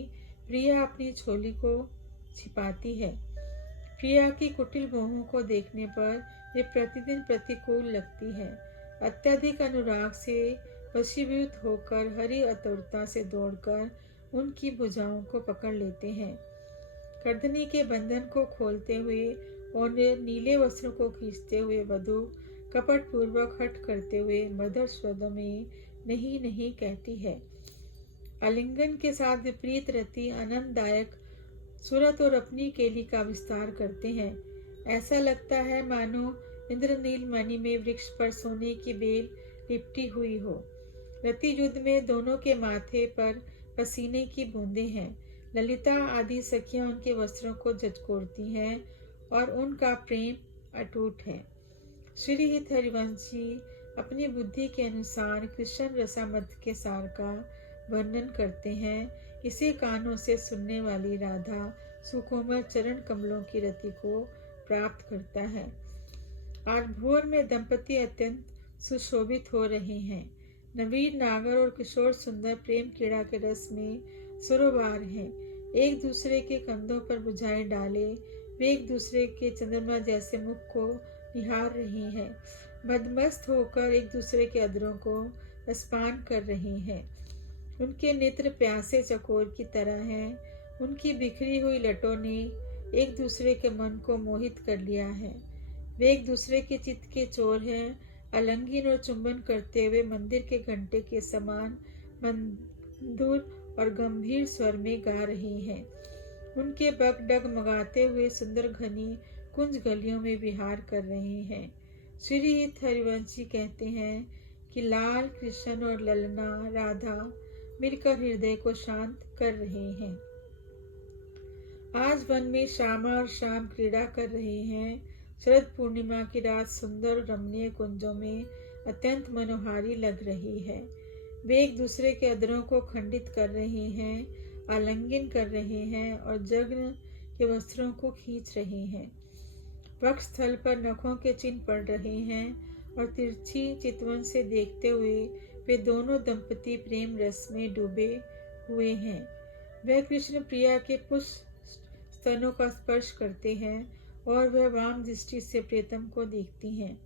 प्रिया अपनी छोली को छिपाती है। प्रिया की कुटिल मोहों को देखने पर वे प्रतिदिन प्रतिकूल लगती है। अत्यधिक अनुराग से वशीभूत होकर हरी आतुरता से दौड़कर उनकी भुजाओं को पकड़ लेते हैं। कर्दनी के बंधन को खोलते हुए और नीले वस्त्रों को खींचते हुए वधू कपट पूर्वक हट करते हुए मधुर स्वरों में नहीं नहीं कहती है। आलिंगन के साथ विपरीत रति आनंददायक सूरत और अपनी केली का विस्तार करते हैं। ऐसा लगता है मानो इंद्रनील मणि में वृक्ष पर सोने की बेल लिपटी हुई हो। रति युद्ध में दोनों के माथे पर पसीने की बूंदें हैं। ललिता आदि सखियां उनके वस्त्रों को झकझोरती हैं और उनका प्रेम अटूट है। श्री हित हरिवंशी अपनी बुद्धि के अनुसार कृष्ण रसामृत के सार का वर्णन करते हैं। इसे कानों से सुनने वाली राधा सुकोमल चरण कमलों की रति को प्राप्त करता है। आज भोर में दंपति अत्यंत सुशोभित हो रहे हैं। नवीन नागर और किशोर सुंदर प्रेम क्रीड़ा के रस में सरोवार हैं। एक दूसरे के कंधों पर बुझाए डाले वे एक दूसरे के चंद्रमा जैसे मुख को निहार रही हैं। मदमस्त होकर एक दूसरे के अधरों को रसपान कर रही हैं। उनके नेत्र प्यासे चकोर की तरह हैं। उनकी बिखरी हुई लटों ने एक दूसरे के मन को मोहित कर लिया है। वे एक दूसरे के चित्त के चोर हैं। आलिंगन और चुंबन करते हुए मंदिर के घंटे के समान मधुर और गंभीर स्वर में गा रही हैं। उनके बग डगमगाते हुए सुंदर घनी कुंज गलियों में विहार कर रहे हैं। श्री हित हरिवंशी कहते हैं कि लाल कृष्ण और ललना राधा मिलकर हृदय को शांत कर रहे हैं। आज वन में श्यामा और श्याम क्रीड़ा कर रहे हैं। शरद पूर्णिमा की रात सुंदर रमणीय कुंजों में अत्यंत मनोहारी लग रही है। वे एक दूसरे के अधरों को खंडित कर रहे हैं, आलिंगन कर रहे हैं और जग्न के वस्त्रों को खींच रहे हैं। वक्षस्थल पर नखों के चिन्ह पड़ रहे हैं और तिरछी चितवन से देखते हुए वे दोनों दंपति प्रेम रस में डूबे हुए हैं। वह कृष्ण प्रिया के पुष्ट स्तनों का स्पर्श करते हैं और वह वाम दृष्टि से प्रियतम को देखती हैं।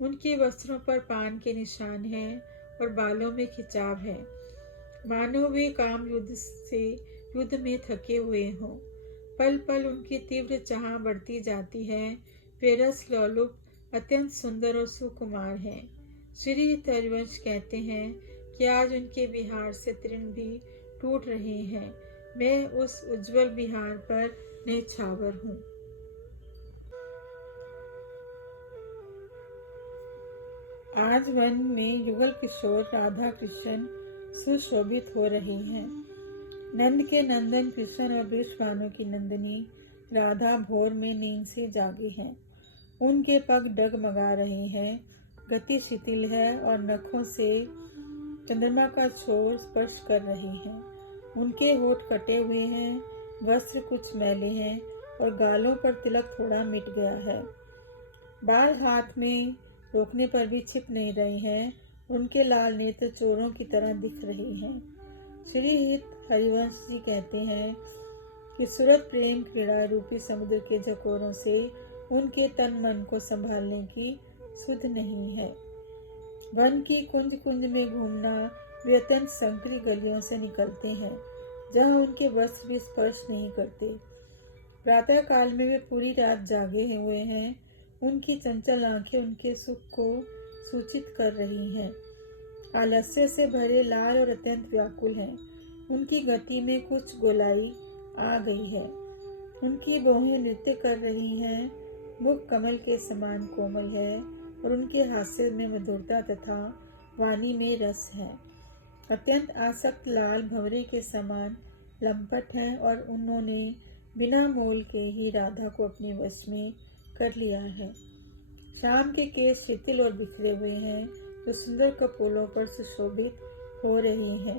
उनके वस्त्रों पर पान के निशान हैं और बालों में खिंचाव है, मानो वे काम युद्ध में थके हुए हों। पल पल उनकी तीव्र चाह बढ़ती जाती है। वे रस लोलुप, अत्यंत सुंदर और सुकुमार हैं। श्री हरिवंश कहते हैं कि आज उनके विहार से तृण भी टूट रहे हैं। मैं उस उज्जवल विहार पर न्यौछावर हूँ। आज वन में युगल किशोर राधा कृष्ण सुशोभित हो रहे हैं। नंद के नंदन कृष्ण और वृषभानु की नंदिनी राधा भोर में नींद से जागे हैं। उनके पग डगमगा रहे हैं, गति शिथिल है और नखों से चंद्रमा का छोर स्पर्श कर रहे हैं। उनके होठ कटे हुए हैं, वस्त्र कुछ मैले हैं और गालों पर तिलक थोड़ा मिट गया है। बाल हाथ में रोकने पर भी छिप नहीं रहे हैं। उनके लाल नेत्र चोरों की तरह दिख रहे हैं। श्री हरिवंश जी कहते हैं कि सूरत प्रेम क्रीड़ा रूपी समुद्र के झकोरों से उनके तन मन को संभालने की सुध नहीं है। वन की कुंज कुंज में घूमना वे अत्यंत संकरी गलियों से निकलते हैं, जहाँ उनके वस्त्र भी स्पर्श नहीं करते। प्रातः काल में वे पूरी रात जागे हुए हैं। उनकी चंचल आंखें उनके सुख को सूचित कर रही हैं। आलस्य से भरे लाल और अत्यंत व्याकुल हैं। उनकी गति में कुछ गोलाई आ गई है। उनकी बाहें नृत्य कर रही हैं। मुख कमल के समान कोमल है और उनके हास्य में मधुरता तथा वाणी में रस है। अत्यंत आसक्त लाल भंवरे के समान लंपट हैं और उन्होंने बिना मोल के ही राधा को अपने वश में कर लिया है। शाम के केस शिथिल और बिखरे हुए हैं, जो सुंदर कपोलों पर सुशोभित हो रहे हैं।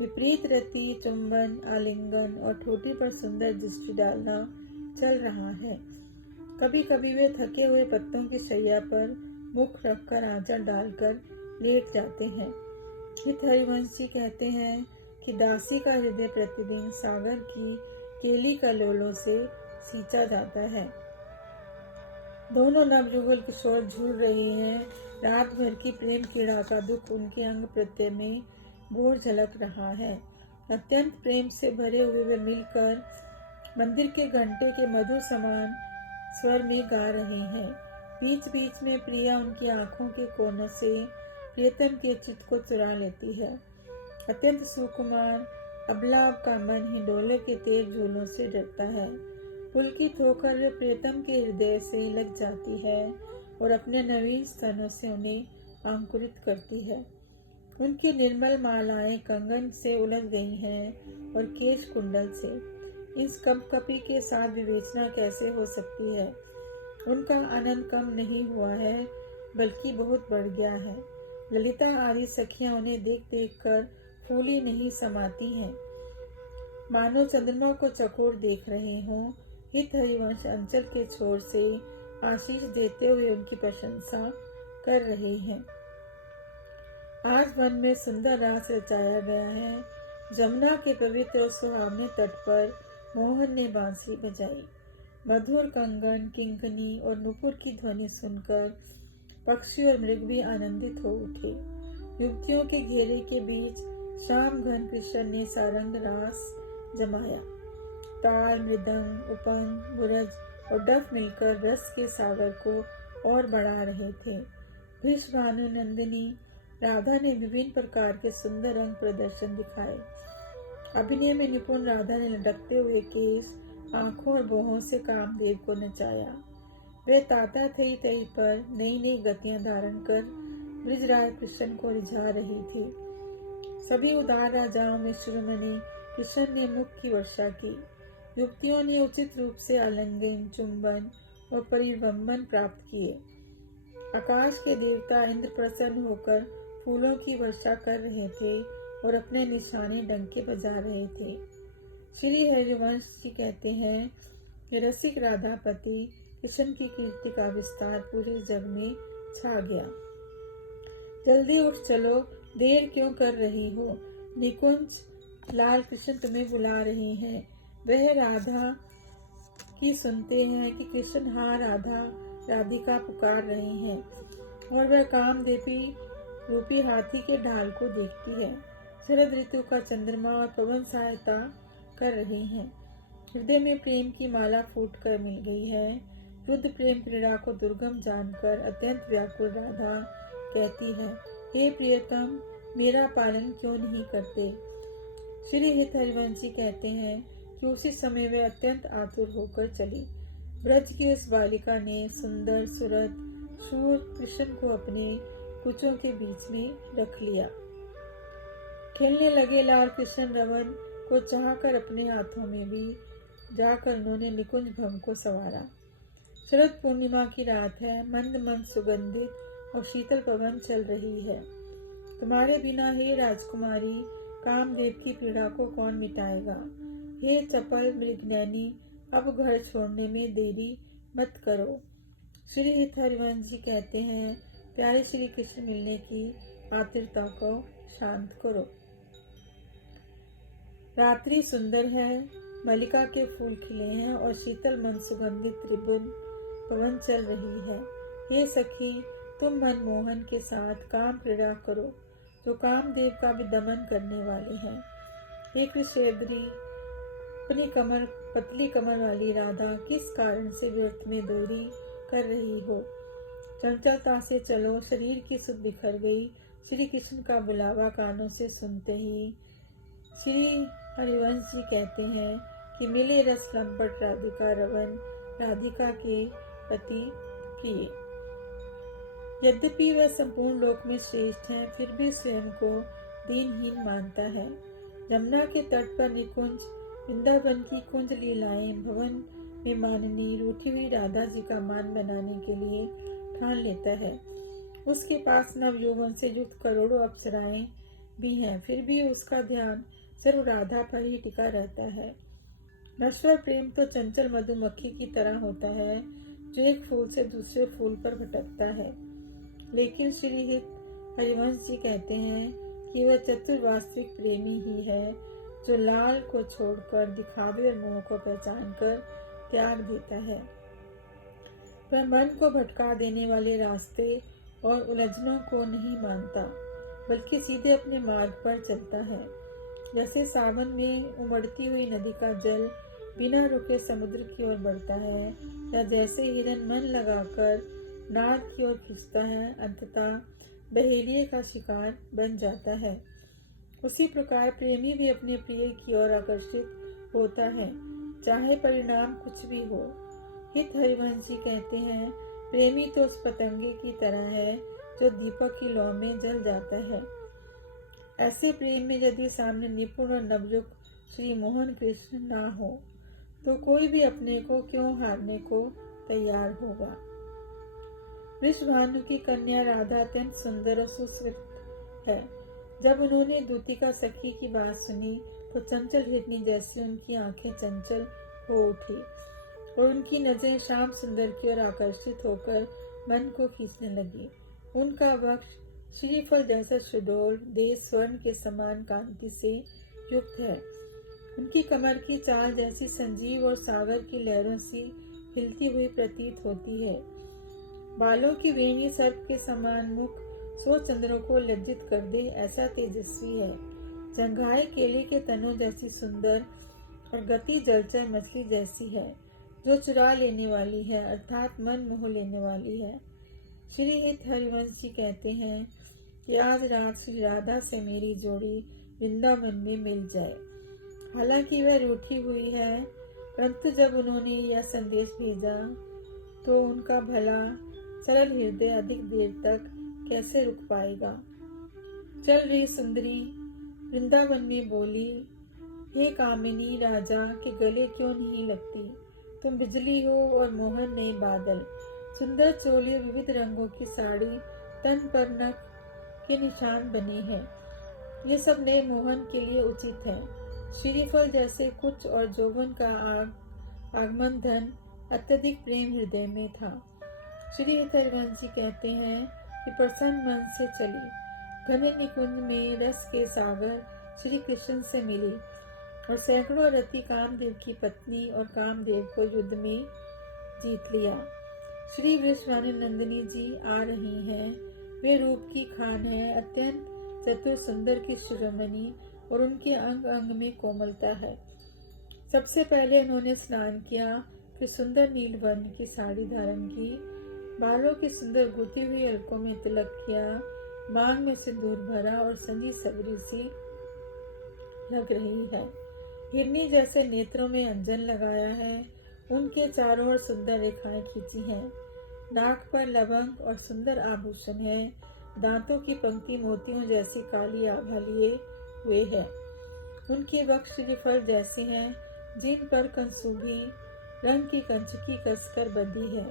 विपरीत रति, चुंबन, आलिंगन और ठोटी पर सुंदर दृष्टि डालना चल रहा है। कभी कभी वे थके हुए पत्तों की शैया पर मुख रखकर आंचल डालकर लेट जाते हैं। हित हरिवंश जी कहते हैं कि दासी का हृदय प्रतिदिन सागर की केली कलोलों से सींचा जाता है। दोनों नवयुगल किशोर झूल रहे हैं। रात भर की प्रेम कीड़ा का दुख उनके अंग प्रत्यय में बोर झलक रहा है। अत्यंत प्रेम से भरे हुए वे मिलकर मंदिर के घंटे के मधुर समान स्वर में गा रहे हैं। बीच बीच में प्रिया उनकी आंखों के कोनों से प्रियतम के चित्त को चुरा लेती है। अत्यंत सुकुमार अबला का मन हिंडोले के तेज झूलों से डरता है। पुलकित होकर वे प्रियतम के हृदय से लग जाती है और अपने नवीन स्तनों से उन्हें अंकुरित करती है। उनकी निर्मल मालाएं कंगन से उलझ गई हैं और केश कुंडल से। इस कपकपी के साथ विवेचना कैसे हो सकती है? उनका आनंद कम नहीं हुआ है, बल्कि बहुत बढ़ गया है। ललिता आदि सखियां उन्हें देख देख कर फूली नहीं समाती हैं, मानो चंद्रमा को चकोर देख रहे हों। हित हरिवंश अंचल के छोर से आशीष देते हुए उनकी प्रशंसा कर रहे हैं। आज वन में सुंदर रास रचाया गया है। जमुना के पवित्र और सुहावने तट पर मोहन ने बांसुरी बजाई। मधुर कंगन, किंकनी और नुपुर की ध्वनि सुनकर पक्षी और मृग भी आनंदित हो उठे। युवतियों के घेरे के बीच श्याम घन कृष्ण ने सारंग रास जमाया। ताल, मृदंग, उपंग, बुरज और डफ मिलकर रस के सागर को और बढ़ा रहे थे। वृषभानु नंदिनी राधा ने विभिन्न प्रकार के सुंदर रंग प्रदर्शन दिखाए। अभिनय में निपुण राधा ने लटकते हुए केश, आंखों और बाहों से कामदेव को नचाया। वे ताता थई थई पर नई नई गतियां धारण कर ब्रिजराज कृष्ण को रिझा रही थी। सभी उदार राजाओं में शिरोमणि कृष्ण ने मुख की वर्षा की। युवतियों ने उचित रूप से आलिंगन, चुंबन और परिवम्बन प्राप्त किए। आकाश के देवता इंद्र प्रसन्न होकर फूलों की वर्षा कर रहे थे और अपने निशाने डंके बजा रहे थे। श्री हरिवंश जी कहते हैं कि रसिक राधापति कृष्ण की कीर्ति का विस्तार पूरे जग में छा गया। जल्दी उठ चलो, देर क्यों कर रही हो? निकुंज लाल कृष्ण तुम्हें बुला रहे हैं। वह राधा की सुनते हैं कि कृष्ण हाँ राधा राधिका पुकार रहे हैं और वह कामदेवी रूपी हाथी के ढाल को देखती है। शरद ऋतु का चंद्रमा और पवन सहायता कर रहे हैं। हृदय में प्रेम की माला फूट कर मिल गई है। रुद्र प्रेम पीड़ा को दुर्गम जानकर अत्यंत व्याकुल राधा कहती है, हे प्रियतम, मेरा पालन क्यों नहीं करते? श्री हित हरिवंशी कहते हैं कि उसी समय वे अत्यंत आतुर होकर चली। ब्रज की उस बालिका ने सुंदर सुरत शूर कृष्ण को अपने कुचों के बीच में रख लिया। खेलने लगे लाल कृष्ण रवन को चाहकर अपने हाथों में भी जाकर उन्होंने निकुंज भवन को संवारा। शरद पूर्णिमा की रात है, मंद मंद सुगंधित और शीतल पवन चल रही है। तुम्हारे बिना हे राजकुमारी कामदेव की पीड़ा को कौन मिटाएगा? हे चपल मृगनैनी, अब घर छोड़ने में देरी मत करो। श्री हित हरिवंश जी कहते हैं, प्यारे श्री कृष्ण मिलने की आतुरता को शांत करो। रात्रि सुंदर है, मल्लिका के फूल खिले हैं और शीतल मन सुगंधित त्रिभुवन पवन चल रही है। हे सखी, तुम मनमोहन के साथ काम क्रीड़ा करो जो कामदेव का भी दमन करने वाले हैं। हे कृष्णेद्री, अपनी पतली कमर वाली राधा किस कारण से व्यर्थ में दूरी कर रही हो? चंचलता से चलो, शरीर की सुध बिखर गई। श्री कृष्ण का बुलावा कानों से सुनते ही श्री हरिवंश जी कहते हैं कि मिले रस लंपट राधिका रवन राधिका के पति प्रिय। यद्यपि वह संपूर्ण लोक में श्रेष्ठ हैं, फिर भी स्वयं को दीनहीन मानता है। यमुना के तट पर निकुंज वृंदावन की कुंज लीलाएं भवन में माननी रूठी हुई राधा जी का मान बनाने के लिए ठान लेता है। उसके पास नव यौवन से युक्त करोड़ों अप्सराएं भी हैं, फिर भी उसका ध्यान सिर्फ राधा पर ही टिका रहता है। नश्वर प्रेम तो चंचल मधुमक्खी की तरह होता है जो एक फूल से दूसरे फूल पर भटकता है। लेकिन श्री हित हरिवंश जी कहते हैं कि वह चतुर वास्तविक प्रेमी ही है जो लाल को छोड़कर दिखावे और मोह को पहचान कर त्याग देता है। वह मन को भटका देने वाले रास्ते और उलझनों को नहीं मानता, बल्कि सीधे अपने मार्ग पर चलता है। जैसे सावन में उमड़ती हुई नदी का जल बिना रुके समुद्र की ओर बढ़ता है, या जैसे हिरन मन लगाकर नाद की ओर खींचता है, अंततः बहेलिये का शिकार बन जाता है। उसी प्रकार प्रेमी भी अपने प्रिय की ओर आकर्षित होता है, चाहे परिणाम कुछ भी हो। हित हरिवंशी कहते हैं, प्रेमी तो उस पतंगे की तरह है जो दीपक की लौ में जल जाता है। ऐसे प्रेम में यदि सामने निपुण और नवयुक्त श्री मोहन कृष्ण ना हो तो कोई भी अपने को क्यों हारने को तैयार होगा। वृषभानु की कन्या राधा अत्यंत सुंदर और सुस्वरूप है। जब उन्होंने दूतिका सखी की बात सुनी तो चंचल हिरनी जैसी उनकी आंखें चंचल हो उठी और उनकी नजरें श्याम सुंदर की ओर आकर्षित होकर मन को खींचने लगी। उनका वक्ष श्रीफल जैसा सुडौल, देश स्वर्ण के समान कांति से युक्त है। उनकी कमर की चाल जैसी संजीव और सागर की लहरों सी हिलती हुई प्रतीत होती है। बालों की वेणी सर्प के समान, मुख सौ चंद्रों को लज्जित कर दे ऐसा तेजस्वी है। जंघाएं केले के तनों जैसी सुंदर और गति जलचर मछली जैसी है जो चुरा लेने वाली है, अर्थात मन मोह लेने वाली है। श्री हित हरिवंश जी कहते हैं कि आज रात श्री राधा से मेरी जोड़ी वृंदावन में मिल जाए। हालांकि वह रूठी हुई है, परंतु जब उन्होंने यह संदेश भेजा तो उनका भला सरल हृदय अधिक देर तक कैसे रुक पाएगा। चल रही सुंदरी वृंदावन में बोली, हे कामिनी, राजा के गले क्यों नहीं लगती? तुम बिजली हो और मोहन नहीं बादल। सुंदर चोली और विविध रंगों की साड़ी, तन पर नख के निशान बने हैं। ये सब नए मोहन के लिए उचित है। श्रीफल जैसे कुछ और जौवन का आगमन धन अत्यधिक प्रेम हृदय में था। श्री हरिवंश जी कहते हैं कि प्रसन्न मन से चली, घने निकुंज में रस के सागर श्री कृष्ण से मिली और सैकड़ों रति कामदेव की पत्नी और कामदेव को युद्ध में जीत लिया। श्री वृषभानु नंदिनी जी आ रही हैं। वे रूप की खान है, अत्यंत चतुर सुंदर की शिरोमणि और उनके अंग अंग में कोमलता है। सबसे पहले उन्होंने स्नान किया, फिर सुंदर नील वर्ण की साड़ी धारण की, बालों की सुंदर गुथी हुई अलकों में तिलक किया, मांग में सिंदूर भरा और संजी सबरी सी लग रही है। हिरनी जैसे नेत्रों में अंजन लगाया है, उनके चारों ओर सुंदर रेखाएं खींची हैं। नाक पर लवंग और सुंदर आभूषण है, दांतों की पंक्ति मोतियों जैसी काली आभा लिए हुए है। उनके वक्ष श्रीफल जैसे हैं, जिन पर कंसुगी रंग की कंचकी कसकर बंधी है,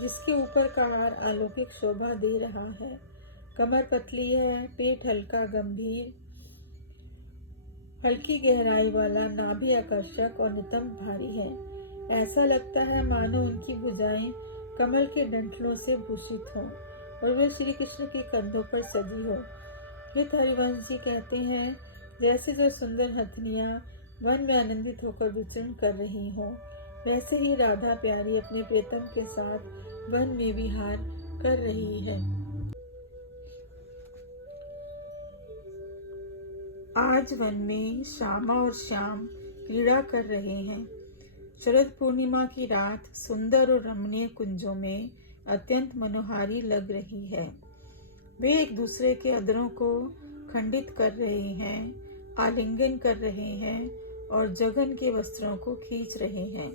जिसके ऊपर का हार अलौकिक शोभा दे रहा है। कमर पतली है, पेट हल्का गंभीर, हल्की गहराई वाला, नाभि आकर्षक और नितंब भारी है। ऐसा लगता है मानो उनकी भुजाएं कमल के डंठलों से भूषित हों और वे श्री कृष्ण के कंधों पर सजी हो। हित हरिवंश जी कहते हैं, जैसे जो सुंदर हथनियां वन में आनंदित होकर विचरण कर रही हों, वैसे ही राधा प्यारी अपने प्रीतम के साथ वन में विहार कर रही है। आज वन में श्यामा और श्याम क्रीड़ा कर रहे हैं। शरद पूर्णिमा की रात सुंदर और रमणीय कुंजों में अत्यंत मनोहारी लग रही है। वे एक दूसरे के अधरों को खंडित कर रहे हैं, आलिंगन कर रहे हैं और जगन के वस्त्रों को खींच रहे हैं।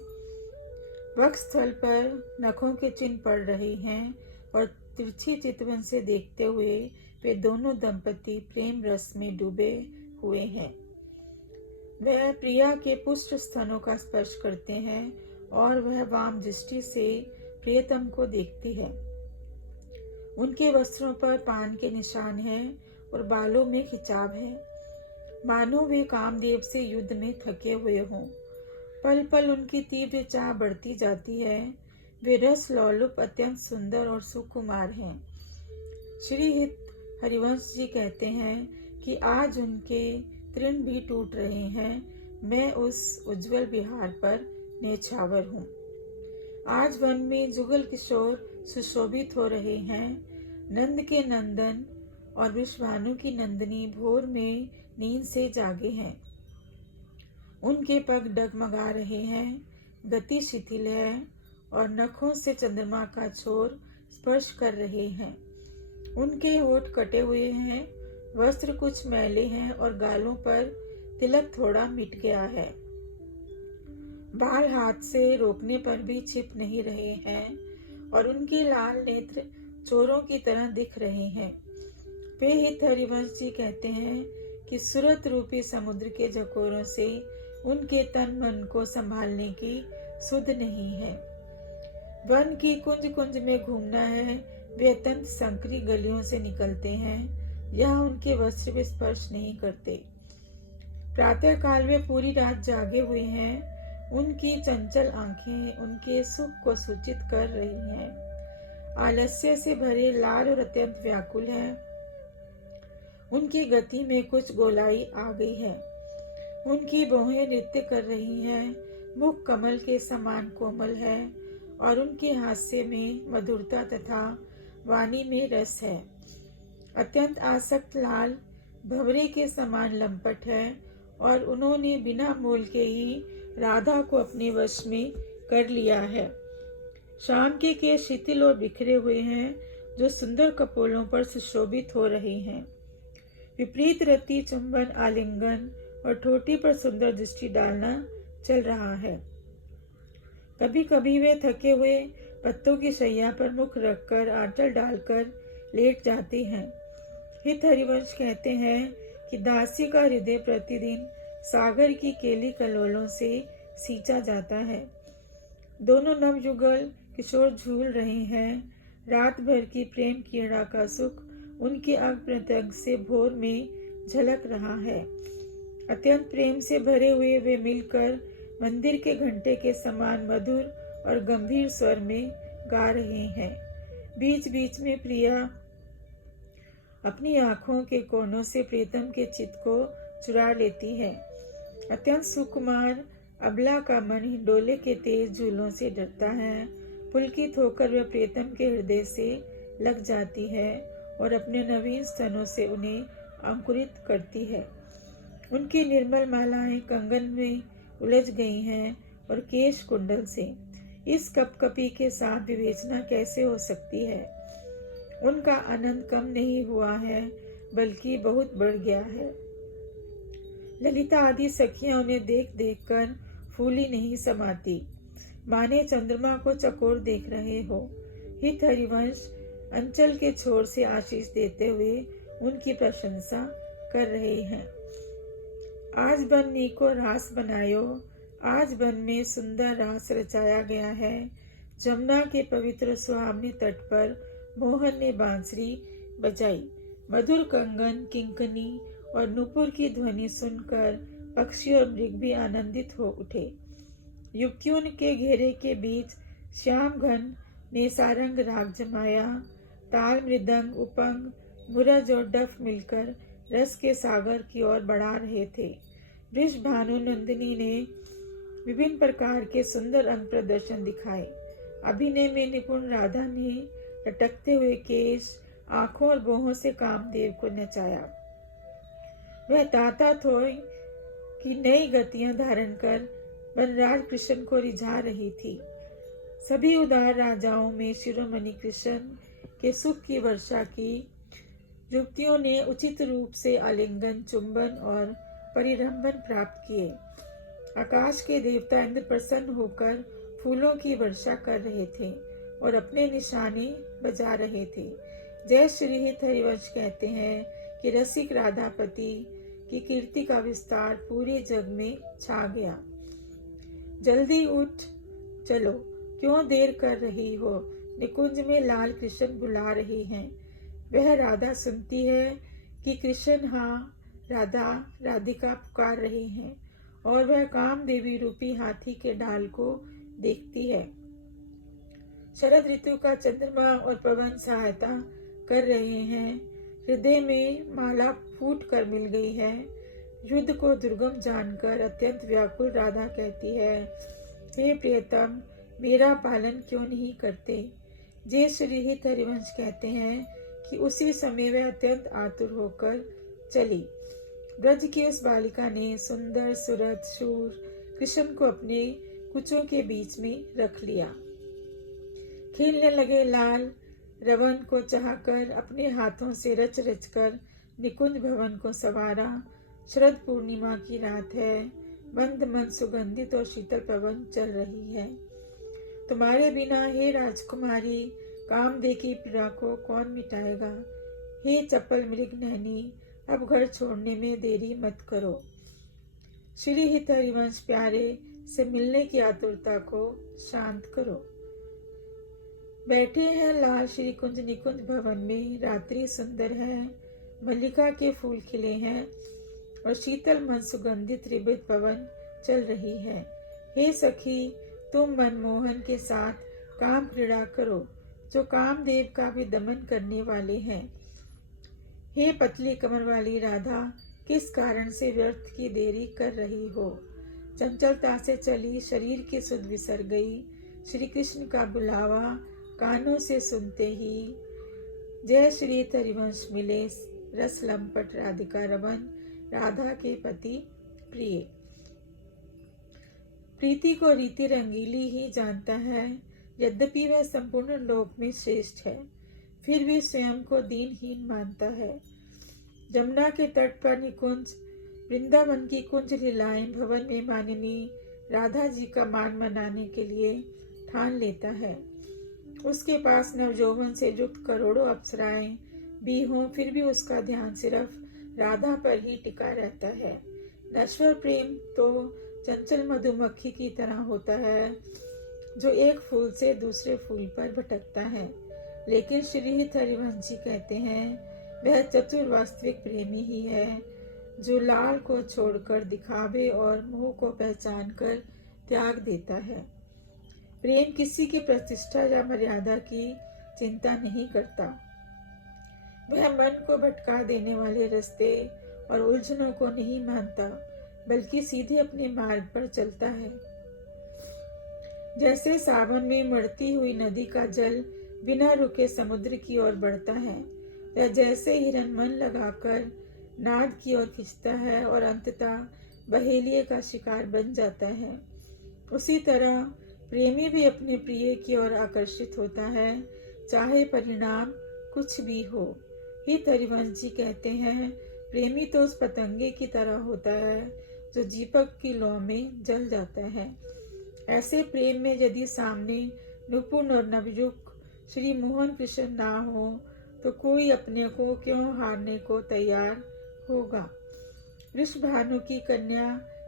वक्षस्थल पर नखों के चिन्ह पड़ रहे हैं और तिरछी चितवन से देखते हुए वे दोनों दंपति प्रेम रस में डूबे हुए हैं। वह प्रिया के पुष्ट स्तनों का स्पर्श करते हैं और वह वाम दृष्टि से प्रियतम को देखती है। उनके वस्त्रों पर पान के निशान हैं और बालों में खिंचाव है, मानो वे कामदेव से युद्ध में थके हुए हों। पल पल उनकी तीव्र चाह बढ़ती जाती है। वे रस लोलुप अत्यंत सुंदर और सुकुमार हैं। श्री हित हरिवंश जी कहते हैं कि आज उनके तृण भी टूट रहे हैं। मैं उस उज्जवल विहार पर नेछावर हूँ। आज वन में जुगल किशोर सुशोभित हो रहे हैं। नंद के नंदन और वृषभानु की नंदिनी भोर में नींद से जागे हैं। उनके पग डगमगा रहे हैं, गति शिथिल है और नखों से चंद्रमा का छोर स्पर्श कर रहे हैं। उनके होठ कटे हुए हैं, वस्त्र कुछ मैले हैं और गालों पर तिलक थोड़ा मिट गया है। बाल हाथ से रोकने पर भी छिप नहीं रहे हैं और उनके लाल नेत्र चोरों की तरह दिख रहे हैं। वे हित हरिवंश जी कहते हैं कि सूरत रूपी समुद्र के झकोरों से उनके तन मन को संभालने की सुध नहीं है। वन की कुंज कुंज में घूमना है। वे अत्यंत संकरी गलियों से निकलते हैं, यहाँ उनके वस्त्र भी स्पर्श नहीं करते। प्रातः काल वे पूरी रात जागे हुए हैं। उनकी चंचल आंखें उनके सुख को सूचित कर रही हैं। आलस्य से भरे लाल और अत्यंत व्याकुल हैं। उनकी गति में कुछ गोलाई आ गई है। उनकी भौहें नृत्य कर रही हैं। मुख कमल के समान कोमल है और उनके हास्य में मधुरता तथा वाणी में रस है। अत्यंत आसक्त लाल भंवरे के समान लंपट है और उन्होंने बिना मोल के ही राधा को अपने वश में कर लिया है। शाम के केश शिथिल और बिखरे हुए हैं, जो सुंदर कपोलों पर सुशोभित हो रहे हैं। विपरीत रति, चुंबन, आलिंगन और ठोटी पर सुंदर दृष्टि डालना चल रहा है। कभी कभी वे थके हुए पत्तों की शैया पर मुख रखकर आंचल डालकर लेट जाते हैं। हित हरिवंश कहते हैं कि दासी का हृदय प्रतिदिन सागर की केली कलोलों से सींचा जाता है। दोनों नवयुगल किशोर झूल रहे हैं। रात भर की प्रेम क्रीड़ा का सुख उनके अंग प्रत्यंग से भोर में झलक रहा है। अत्यंत प्रेम से भरे हुए वे मिलकर मंदिर के घंटे के समान मधुर और गंभीर स्वर में गा रहे हैं। बीच बीच में प्रिया अपनी आंखों के कोनों से प्रीतम के चित्त को चुरा लेती है। अत्यंत सुकुमार अबला का मन हिंडोले के तेज झूलों से डरता है। पुलकित होकर वह प्रीतम के हृदय से लग जाती है और अपने नवीन स्तनों से उन्हें अंकुरित करती है। उनकी निर्मल मालाएं कंगन में उलझ गई हैं और केश कुंडल से। इस कपकपी के साथ विवेचना कैसे हो सकती है? उनका आनंद कम नहीं हुआ है बल्कि बहुत बढ़ गया है। ललिता आदि सखियां उन्हें देख देख कर फूली नहीं समाती, माने चंद्रमा को चकोर देख रहे हो। हित हरिवंश अंचल के छोर से आशीष देते हुए उनकी प्रशंसा कर रहे हैं। आज बन नीको रास बनायो, आज बन में सुंदर रास रचाया गया है। जमुना के पवित्र सुहावने तट पर मोहन ने बांसुरी बजाई। मधुर कंगन, किंकनी और नूपुर की ध्वनि सुनकर पक्षी और मृग भी आनंदित हो उठे। युवतियों के घेरे के बीच श्याम घन ने सारंग राग जमाया। ताल, मृदंग, उपंग, मुरज और डफ मिलकर रस के सागर की ओर बढ़ा रहे थे। वृष भानु नंदिनी ने विभिन्न प्रकार के सुंदर अंग प्रदर्शन दिखाए। अभिनय में निपुण राधा ने लटकते हुए केश, आंखों और बाहों से कामदेव को नचाया। वह ताता थोई की नई गतियां धारण कर वनराज कृष्ण को रिझा रही थी। सभी उदार राजाओं में शिरोमणि कृष्ण के सुख की वर्षा की। युवतियों ने उचित रूप से आलिंगन, चुंबन और परिरंभन प्राप्त किए। आकाश के देवता इंद्र प्रसन्न होकर फूलों की वर्षा कर रहे थे और अपने निशाने बजा रहे थे। जय श्री हित हरिवंश कहते हैं कि रसिक राधापति की कीर्ति का विस्तार पूरे जग में छा गया। जल्दी उठ चलो, क्यों देर कर रही हो? निकुंज में लाल कृष्ण बुला रहे हैं। वह राधा सुनती है कि कृष्ण हाँ राधा राधिका पुकार रहे हैं और वह काम देवी रूपी हाथी के ढाल को देखती है। शरद ऋतु का चंद्रमा और पवन सहायता कर रहे हैं। हृदय में माला फूट कर मिल गई है। युद्ध को दुर्गम जानकर अत्यंत व्याकुल राधा कहती है, हे प्रियतम, मेरा पालन क्यों नहीं करते? जय श्री हित हरिवंश कहते हैं कि उसी समय वह अत्यंत आतुर होकर चली। ब्रज की उस बालिका ने सुंदर सुरत शूर कृष्ण को अपने कुचों के बीच में रख लिया। खेलने लगे लाल रवन को चाहकर अपने हाथों से रच रच कर निकुंज भवन को संवारा। शरद पूर्णिमा की रात है। मंद मंद सुगंधित और शीतल पवन चल रही है। तुम्हारे बिना हे राजकुमारी कामदेव की पीड़ा को कौन मिटाएगा? हे चपल मृग नैनी, अब घर छोड़ने में देरी मत करो। श्री हित हरिवंश प्यारे से मिलने की आतुरता को शांत करो। बैठे हैं लाल श्री कुंज निकुंज भवन में। रात्रि सुंदर है, मल्लिका के फूल खिले हैं और शीतल मन सुगंधित रिबित पवन चल रही है। हे सखी, तुम मनमोहन के साथ काम क्रीड़ा करो जो कामदेव का भी दमन करने वाले हैं। हे पतली कमर वाली राधा, किस कारण से व्यर्थ की देरी कर रही हो? चंचलता से चली शरीर की सुध बिसर गई। श्री कृष्ण का बुलावा कानों से सुनते ही जय श्री हरिवंश मिले। रस लंपट राधिका रमन, राधा के पति प्रिय। प्रीति को रीति रंगीली ही जानता है। यद्यपि वह संपूर्ण लोक में श्रेष्ठ है, फिर भी स्वयं को दीनहीन मानता है। जमुना के तट पर निकुंज, वृंदावन की कुंज लीलाएं भवन में माननी राधा जी का मान मनाने के लिए ठान लेता है। उसके पास नवजौवन से युक्त करोड़ों अप्सराएं भी हों, फिर भी उसका ध्यान सिर्फ राधा पर ही टिका रहता है। नश्वर प्रेम तो चंचल मधुमक्खी की तरह होता है जो एक फूल से दूसरे फूल पर भटकता है। लेकिन श्री हरिवंश जी कहते हैं वह चतुर वास्तविक प्रेमी ही है जो लाल को छोड़कर दिखावे और मोह को पहचान कर त्याग देता है। प्रेम किसी की प्रतिष्ठा या मर्यादा की चिंता नहीं करता। वह मन को भटका देने वाले रास्ते और उलझनों को नहीं मानता, बल्कि सीधे अपने मार्ग पर चलता है। जैसे सावन में बढ़ती हुई नदी का जल बिना रुके समुद्र की ओर बढ़ता है, या जैसे हिरन मन लगाकर नाद की ओर खींचता है और अंततः बहेलिए का शिकार बन जाता है, उसी तरह प्रेमी भी अपने प्रिय की ओर आकर्षित होता है, चाहे परिणाम कुछ भी हो। हित हरिवंश जी कहते हैं प्रेमी तो उस पतंगे की तरह होता है जो दीपक की लौ में जल जाता है। ऐसे प्रेम में यदि सामने निपुण और नवयुक्त श्री मोहन कृष्ण ना हो तो कोई अपने को क्यों हारने को तैयार होगा। वृषभानु की कन्या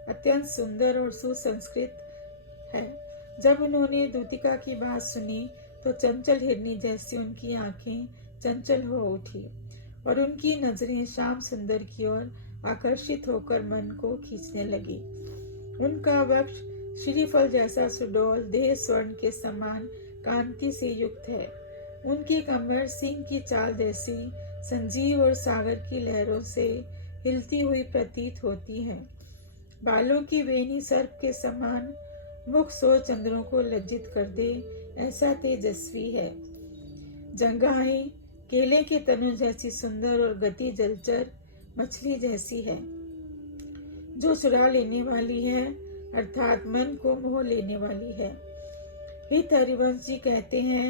अत्यंत सुंदर और सुसंस्कृत है। जब उन्होंने दूतिका की बात सुनी तो चंचल हिरनी जैसी उनकी आंखें चंचल हो उठी और उनकी नजरें श्याम सुंदर की ओर आकर्षित होकर मन को खींचने लगी। उनका वक्ष श्रीफल जैसा सुडौल, देह स्वर्ण के समान कांति से युक्त है। उनकी कमर सिंह की चाल जैसी संजीव और सागर की लहरों से हिलती हुई प्रतीत होती है। बालों की वेणी सर्प के समान, मुख सौ चंद्रों को लज्जित कर दे ऐसा तेजस्वी है। जंघाएं केले के तनु जैसी सुंदर और गति जलचर मछली जैसी है जो चुरा लेने वाली है, अर्थात मन को मोह लेने वाली है। हित हरिवंश जी कहते हैं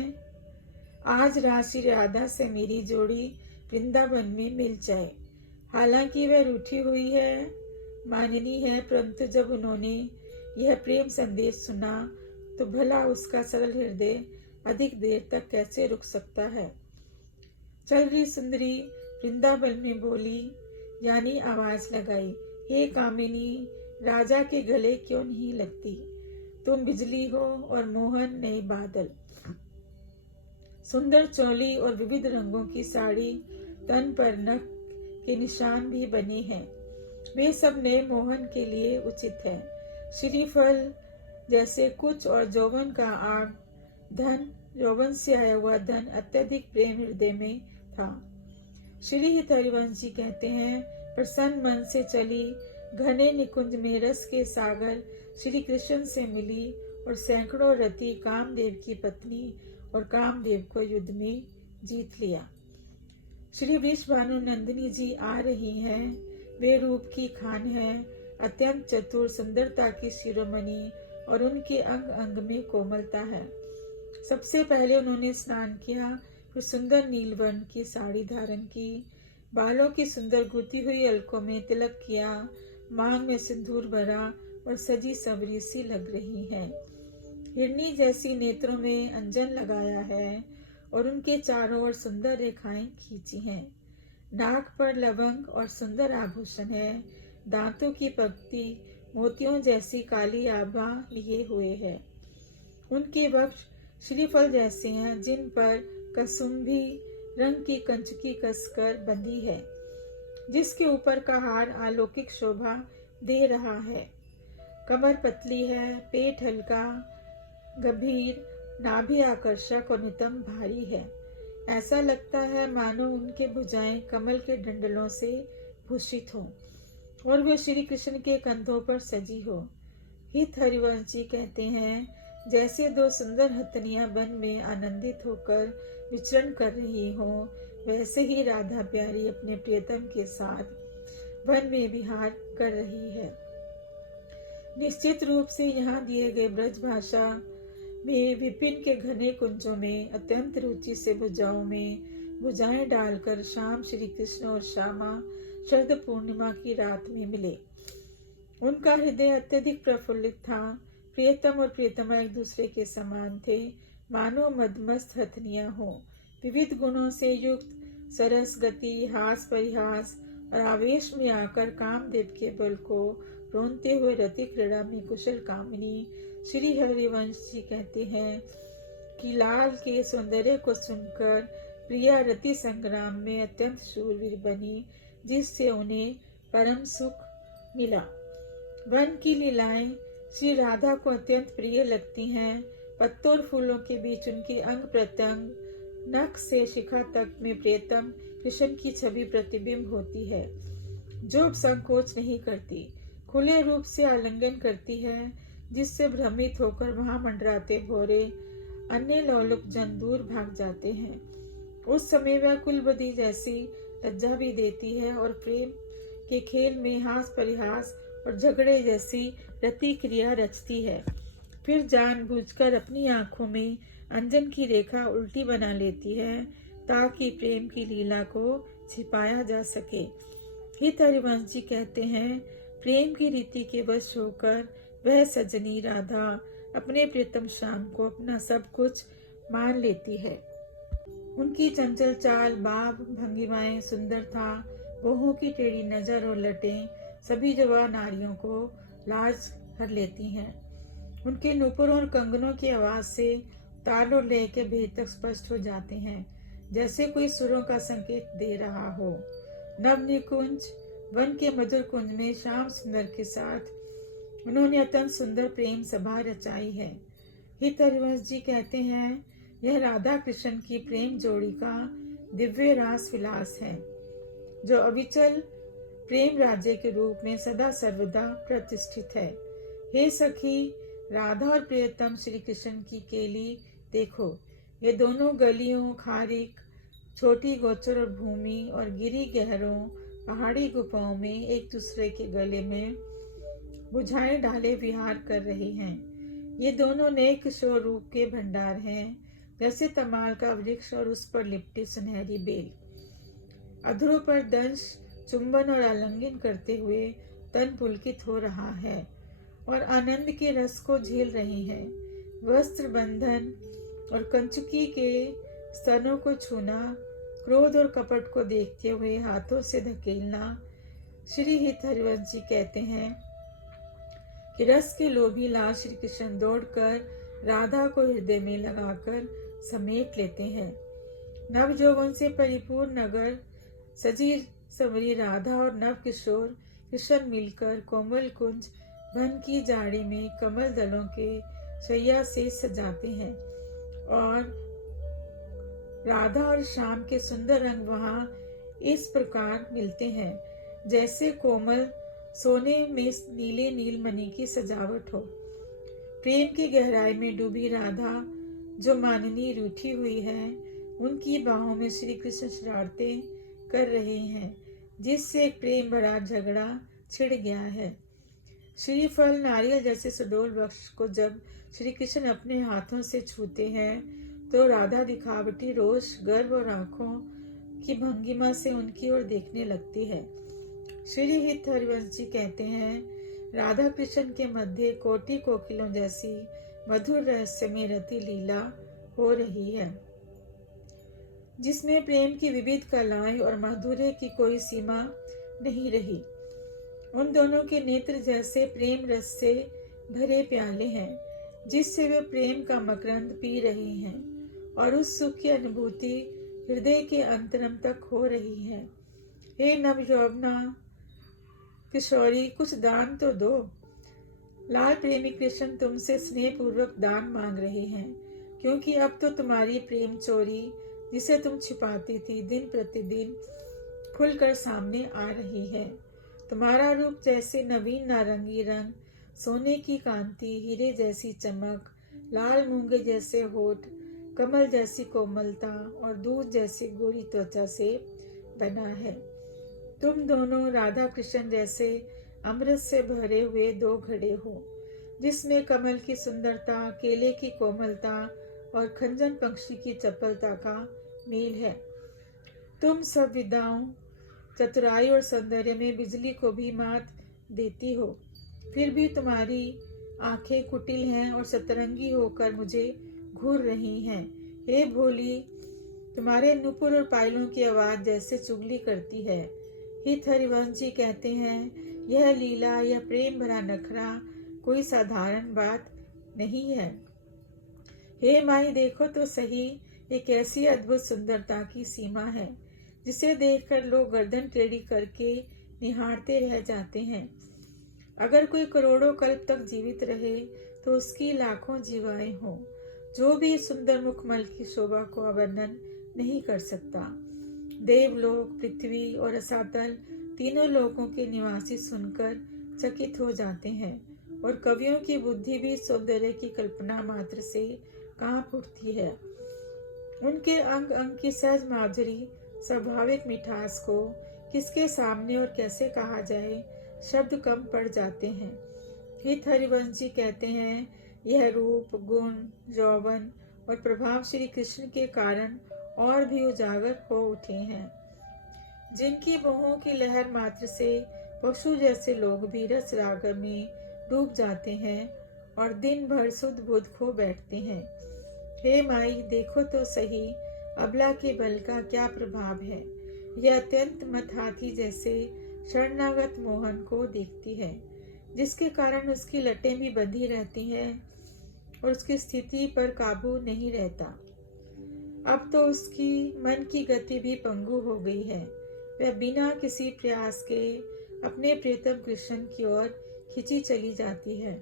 आज राशि राधा से मेरी जोड़ी वृंदावन में मिल जाए। हालांकि वह रूठी हुई है, माननी है, परंतु जब उन्होंने यह प्रेम संदेश सुना तो भला उसका सरल हृदय अधिक देर तक कैसे रुक सकता है। चल रही सुंदरी वृंदावन में बोली, यानी आवाज लगाई, हे कामिनी, राजा के गले क्यों नहीं लगती? तुम बिजली हो और मोहन नए बादल। सुंदर चोली और विविध रंगों की साड़ी, तन पर नख के निशान भी बने हैं। वे सब नए मोहन के लिए उचित है। श्रीफल जैसे कुछ और यौवन का आग, धन, यौवन से आया हुआ धन अत्यधिक प्रेम हृदय में था। श्री हित हरिवंश जी कहते हैं प्रसन्न मन से चली घने निकुंज में रस के सागर श्री कृष्ण से मिली और सैकड़ों रति कामदेव की पत्नी और कामदेव को युद्ध में जीत लिया। श्री वृषभानु नंदिनी जी आ रही हैं। वे रूप की खान है, अत्यंत चतुर, सुंदरता की शिरोमणि और उनके अंग अंग में कोमलता है। सबसे पहले उन्होंने स्नान किया, फिर सुंदर नीलवर्ण की साड़ी धारण की, बालों की सुंदर गुथी हुई अलकों में तिलक किया, मांग में सिंदूर भरा और सजी सवरी सी लग रही है। हिरनी जैसी नेत्रों में अंजन लगाया है और उनके चारों ओर सुंदर रेखाएं खींची हैं। नाक पर लवंग और सुंदर आभूषण है। दांतों की पंक्ति मोतियों जैसी काली आभा लिए हुए है। उनके वक्ष श्रीफल जैसे हैं जिन पर कसुम्भी रंग की कंचकी कसकर बंधी है, जिसके ऊपर का हार अलौकिक शोभा दे रहा है। कमर पतली है, पेट हल्का गंभीर, नाभि आकर्षक और नितंब भारी है। ऐसा लगता है मानो उनके भुजाएं कमल के डंडलों से भूषित हो और वे श्री कृष्ण के कंधों पर सजी हो। हित हरिवंश जी कहते हैं जैसे दो सुंदर हथनियां वन में आनंदित होकर विचरण कर रही हो, वैसे ही राधा प्यारी अपने प्रियतम के साथ वन में विहार कर रही है। निश्चित रूप से यहाँ दिए गए ब्रज भाषा में विपिन के घने कुंजों में अत्यंत रुचि से भुजाओं में भुजाएं डालकर शाम श्री कृष्ण और श्यामा शरद पूर्णिमा की रात में मिले। उनका हृदय अत्यधिक प्रफुल्लित था। प्रियतम और प्रियतमा एक दूसरे के समान थे, मानो मदमस्त हथनियां हो। विविध गुणों से युक्त सरस गति, हास परिहास और आवेश में आकर कामदेव के बल को रोनते हुए रति क्रीड़ा में कुशल कामिनी श्री हरिवंश जी कहते हैं कि लाल के सौंदर्य को सुनकर प्रिया रति संग्राम में अत्यंत शूरवीर बनी, जिससे उन्हें परम सुख मिला। वन की लीलाएं श्री राधा को अत्यंत प्रिय लगती हैं। पत्तों और फूलों के बीच उनके अंग प्रत्यंग, नख से शिखा तक में प्रियतम कृष्ण की छवि प्रतिबिंब होती है, जो संकोच नहीं करती, खुले रूप से आलिंगन करती है, जिससे भ्रमित होकर वहां मंडराते भोरे अन्य लोलुप जन दूर भाग जाते हैं। उस समय वह कुलवती जैसी लज्जा भी देती है और प्रेम के खेल में हास परिहास और झगड़े जैसी प्रतिक्रिया रचती है। फिर जानबूझकर अपनी आंखों में अंजन की रेखा उल्टी बना लेती है, ताकि प्रेम की लीला को छिपाया जा सके। हित हरिवंश जी कहते हैं, प्रेम की रीति के वश होकर वह सजनी राधा अपने प्रियतम श्याम को अपना सब कुछ मान लेती है। उनकी चंचल चाल, बाब, भंगिमाएं, सुंदरता, बहू की टेढ़ी नजर और लटें सभी जवान नारियों को लाज कर लेती हैं। उनके नूपुरों और कंगनों की आवाज से ताल और लय के भेद तक स्पष्ट हो जाते हैं, जैसे कोई सुरों का संकेत दे रहा हो। नव निकुंज वन के मधुर कुंज में श्याम सुंदर के साथ उन्होंने अत्यंत सुंदर प्रेम सभा रचाई है। हित हरिवंश जी कहते हैं, यह राधा कृष्ण की प्रेम जोड़ी का दिव्य रास विलास है, जो अविचल प्रेम राज्य के रूप में सदा सर्वदा प्रतिष्ठित है। हे सखी, राधा और प्रियतम श्री कृष्ण की केली देखो। ये दोनों गलियों, खारिक, छोटी गोचर और भूमि और गिरी गहरों, पहाड़ी गुफाओं में एक दूसरे के गले में बुझाए डाले विहार कर रहे हैं। ये दोनों नए किशोर रूप के भंडार हैं, जैसे तमाल का वृक्ष और उस पर लिपटी सुनहरी बेल। अधरों पर दंश, चुंबन और आलिंगन करते हुए तन पुलकित हो रहा है और आनंद के रस को झेल रहे हैं। वस्त्र बंधन और कंचुकी के स्तनों को छूना, क्रोध और कपट को देखते हुए हाथों से धकेलना। श्री हित हरिवंश जी कहते हैं कि रस के लोभी लाल श्री कृष्ण दौड़कर राधा को हृदय में लगाकर समेट लेते हैं। नव यौवन से परिपूर्ण नगर सजी संवरी राधा और नव किशोर कृष्ण मिलकर कोमल कुंज वन की झाड़ी में कमल दलों के शैया से सजाते हैं और राधा और श्याम के सुंदर रंग वहां इस प्रकार मिलते हैं, जैसे कोमल सोने में नीले नीलमणि की सजावट हो। प्रेम की गहराई में डूबी राधा जो माननी रूठी हुई है, उनकी बाहों में श्री कृष्ण शरारतें कर रहे हैं, जिससे एक प्रेम भरा झगड़ा छिड़ गया है। श्रीफल नारियल जैसे सुडोल वृक्ष को जब श्री कृष्ण अपने हाथों से छूते हैं, तो राधा दिखावटी रोष, गर्व और आंखों की भंगिमा से उनकी ओर देखने लगती है। श्री हित हरिवंश जी कहते हैं, राधा कृष्ण के मध्य कोटि कोकिलों जैसी मधुर रहस्य में रति लीला हो रही है, जिसमें प्रेम की विविध कलाएं और माधुर्य की कोई सीमा नहीं रही। उन दोनों के नेत्र जैसे प्रेम रस से भरे प्याले हैं, जिससे वे प्रेम का मकरंद पी रहे हैं और उस सुख की अनुभूति हृदय के अंतरम तक हो रही है। हे नवयौवना किशोरी, कुछ दान तो दो। लाल प्रेमी कृष्ण तुमसे स्नेह पूर्वक दान मांग रहे हैं, क्योंकि अब तो तुम्हारी प्रेम चोरी जिसे तुम छिपाती थी, दिन प्रतिदिन खुलकर सामने आ रही है। तुम्हारा रूप जैसे नवीन नारंगी रंग, सोने की कांति, हीरे जैसी चमक, लाल मूंगे जैसे होठ, कमल जैसी कोमलता और दूध जैसी गोरी त्वचा से बना है। तुम दोनों राधा कृष्ण जैसे अमृत से भरे हुए दो घड़े हो, जिसमें कमल की सुंदरता, केले की कोमलता और खंजन पक्षी की चपलता का मेल है। तुम सब विद्याओं, चतुराई और सौंदर्य में बिजली को भी मात देती हो, फिर भी तुम्हारी आंखें कुटिल हैं और सतरंगी होकर मुझे घूर रही हैं। हे भोली, तुम्हारे नुपुर और पायलों की आवाज जैसे चुगली करती है। हित हरिवंश जी कहते हैं, यह लीला, यह प्रेम भरा नखरा कोई साधारण बात नहीं है। हे माई, देखो तो सही, एक ऐसी अद्भुत सुंदरता की सीमा है जिसे देखकर लोग गर्दन टेढ़ी करके निहारते रह जाते हैं। अगर कोई करोड़ों कल्प तक जीवित रहे तो उसकी लाखों जीवाएं हों, जो भी सुंदर मुखमल की शोभा को अवर्णन नहीं कर सकता। देवलोक, पृथ्वी और रसातल तीनों लोकों के निवासी सुनकर चकित हो जाते हैं, और कवियों की बुद्धि भी सौंदर्य की कल्पना मात्र से कांप उठती है। उनके अंग अंग की सहज माधुरी, स्वाभाविक मिठास को किसके सामने और कैसे कहा जाए, शब्द कम पड़ जाते हैं। हित हरिवंश जी कहते हैं, यह रूप, गुण, यौवन और प्रभाव श्री कृष्ण के कारण और भी उजागर हो उठे हैं, जिनकी मोहों की लहर मात्र से पशु जैसे लोग भी रस राग में डूब जाते हैं और दिन भर सुध बुध खो बैठते हैं। हे माई, देखो तो सही, अबला के बल का क्या प्रभाव है। यह अत्यंत मत हाथी जैसे शरणागत मोहन को देखती है, जिसके कारण उसकी लटें भी बंधी रहती हैं और उसकी स्थिति पर काबू नहीं रहता। अब तो उसकी मन की गति भी पंगु हो गई है। वह बिना किसी प्रयास के अपने प्रियतम कृष्ण की ओर खिंची चली जाती है।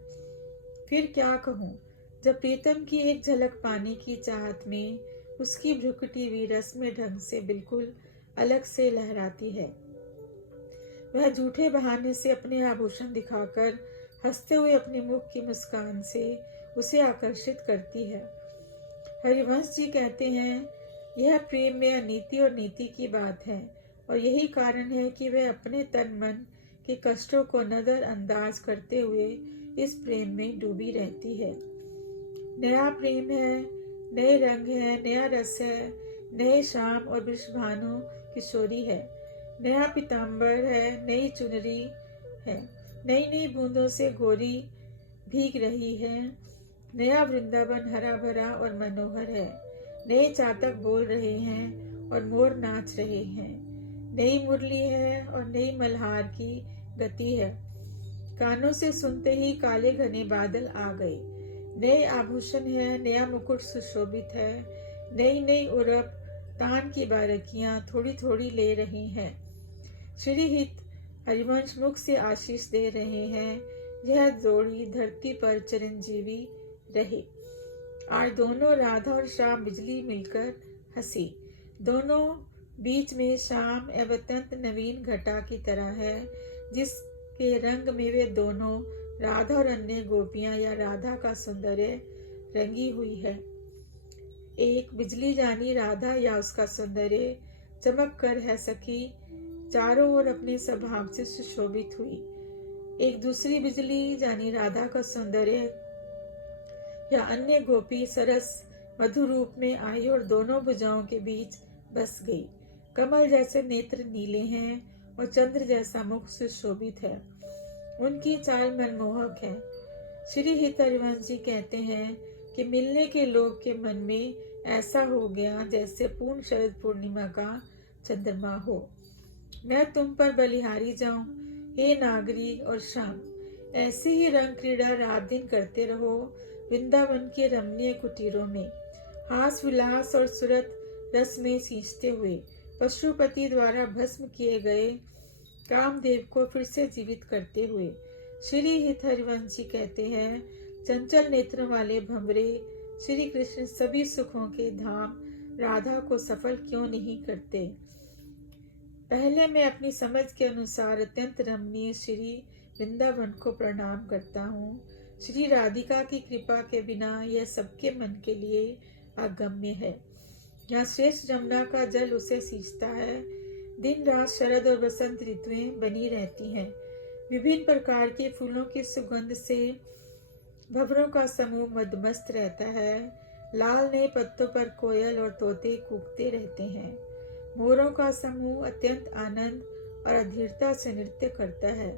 फिर क्या कहूँ, जब प्रीतम की एक झलक पाने की चाहत में उसकी भ्रुकुटी भी रस्म ढंग से बिल्कुल अलग से लहराती है। वह झूठे बहाने से अपने आभूषण दिखाकर हंसते हुए अपने मुख की मुस्कान से उसे आकर्षित करती है। हरिवंश जी कहते हैं, यह प्रेम में अनीति और नीति की बात है, और यही कारण है कि वह अपने तन मन के कष्टों को नजरअंदाज करते हुए इस प्रेम में डूबी रहती है। नया प्रेम है, नए रंग है, नया रस है, नए शाम और वृषभानु किशोरी है, नया पीताम्बर है, नई चुनरी है, नई नई बूंदों से गोरी भीग रही है, नया वृंदावन हरा भरा और मनोहर है, नए चातक बोल रहे हैं और मोर नाच रहे हैं, नई मुरली है और नई मल्हार की गति है। कानों से सुनते ही काले घने बादल आ गए। नए आभूषण है, नया मुकुट सुशोभित है, नई नई उरप तान की बारीकियां थोड़ी थोड़ी ले रही हैं। श्री हित हरिवंश मुख से आशीष दे रहे हैं, यह जोड़ी धरती पर चिरंजीवी रहे। आज दोनों राधा और श्याम बिजली मिलकर हंसी। दोनों बीच में शाम अत्यंत नवीन घटा की तरह है, जिसके रंग में वे दोनों राधा और अन्य गोपियां या राधा का सौंदर्य रंगी हुई है। एक बिजली जानी राधा या उसका सौंदर्य चमक कर है सखी चारों ओर अपने स्वभाव से सुशोभित हुई। एक दूसरी बिजली जानी राधा का सौंदर्य या अन्य गोपी सरस मधुर रूप में आई और दोनों भुजाओं के बीच बस गई। कमल जैसे नेत्र नीले हैं और चंद्र जैसा मुख सुशोभित है। उनकी चाल मनमोहक है। श्री हित हरिवंश जी कहते हैं कि मिलने के लोग के मन में ऐसा हो गया जैसे पूर्ण शरद पूर्णिमा का चंद्रमा हो। मैं तुम पर बलिहारी जाऊं, हे नागरी और शाम। ऐसे ही रंग क्रीड़ा रात दिन करते रहो वृंदावन के रमणीय कुटीरों में, हास विलास और सुरत रस में सींचते हुए पशुपति द्वारा भस्म किए गए कामदेव को फिर से जीवित करते हुए। श्री हित हरिवंश जी कहते हैं, चंचल नेत्रों वाले भंवरे श्री कृष्ण सभी सुखों के धाम राधा को सफल क्यों नहीं करते। पहले मैं अपनी समझ के अनुसार अत्यंत रमणीय श्री वृंदावन को प्रणाम करता हूँ। श्री राधिका की कृपा के बिना यह सबके मन के लिए अगम्य है। यहाँ श्रेष्ठ जमुना का जल उसे सींचता है। दिन रात शरद और बसंत ऋतुएं बनी रहती हैं। विभिन्न प्रकार के फूलों की सुगंध से भंवरों का समूह मदमस्त रहता है। लाल नए पत्तों पर कोयल और तोते कूकते रहते हैं। मोरों का समूह अत्यंत आनंद और अधीरता से नृत्य करता है।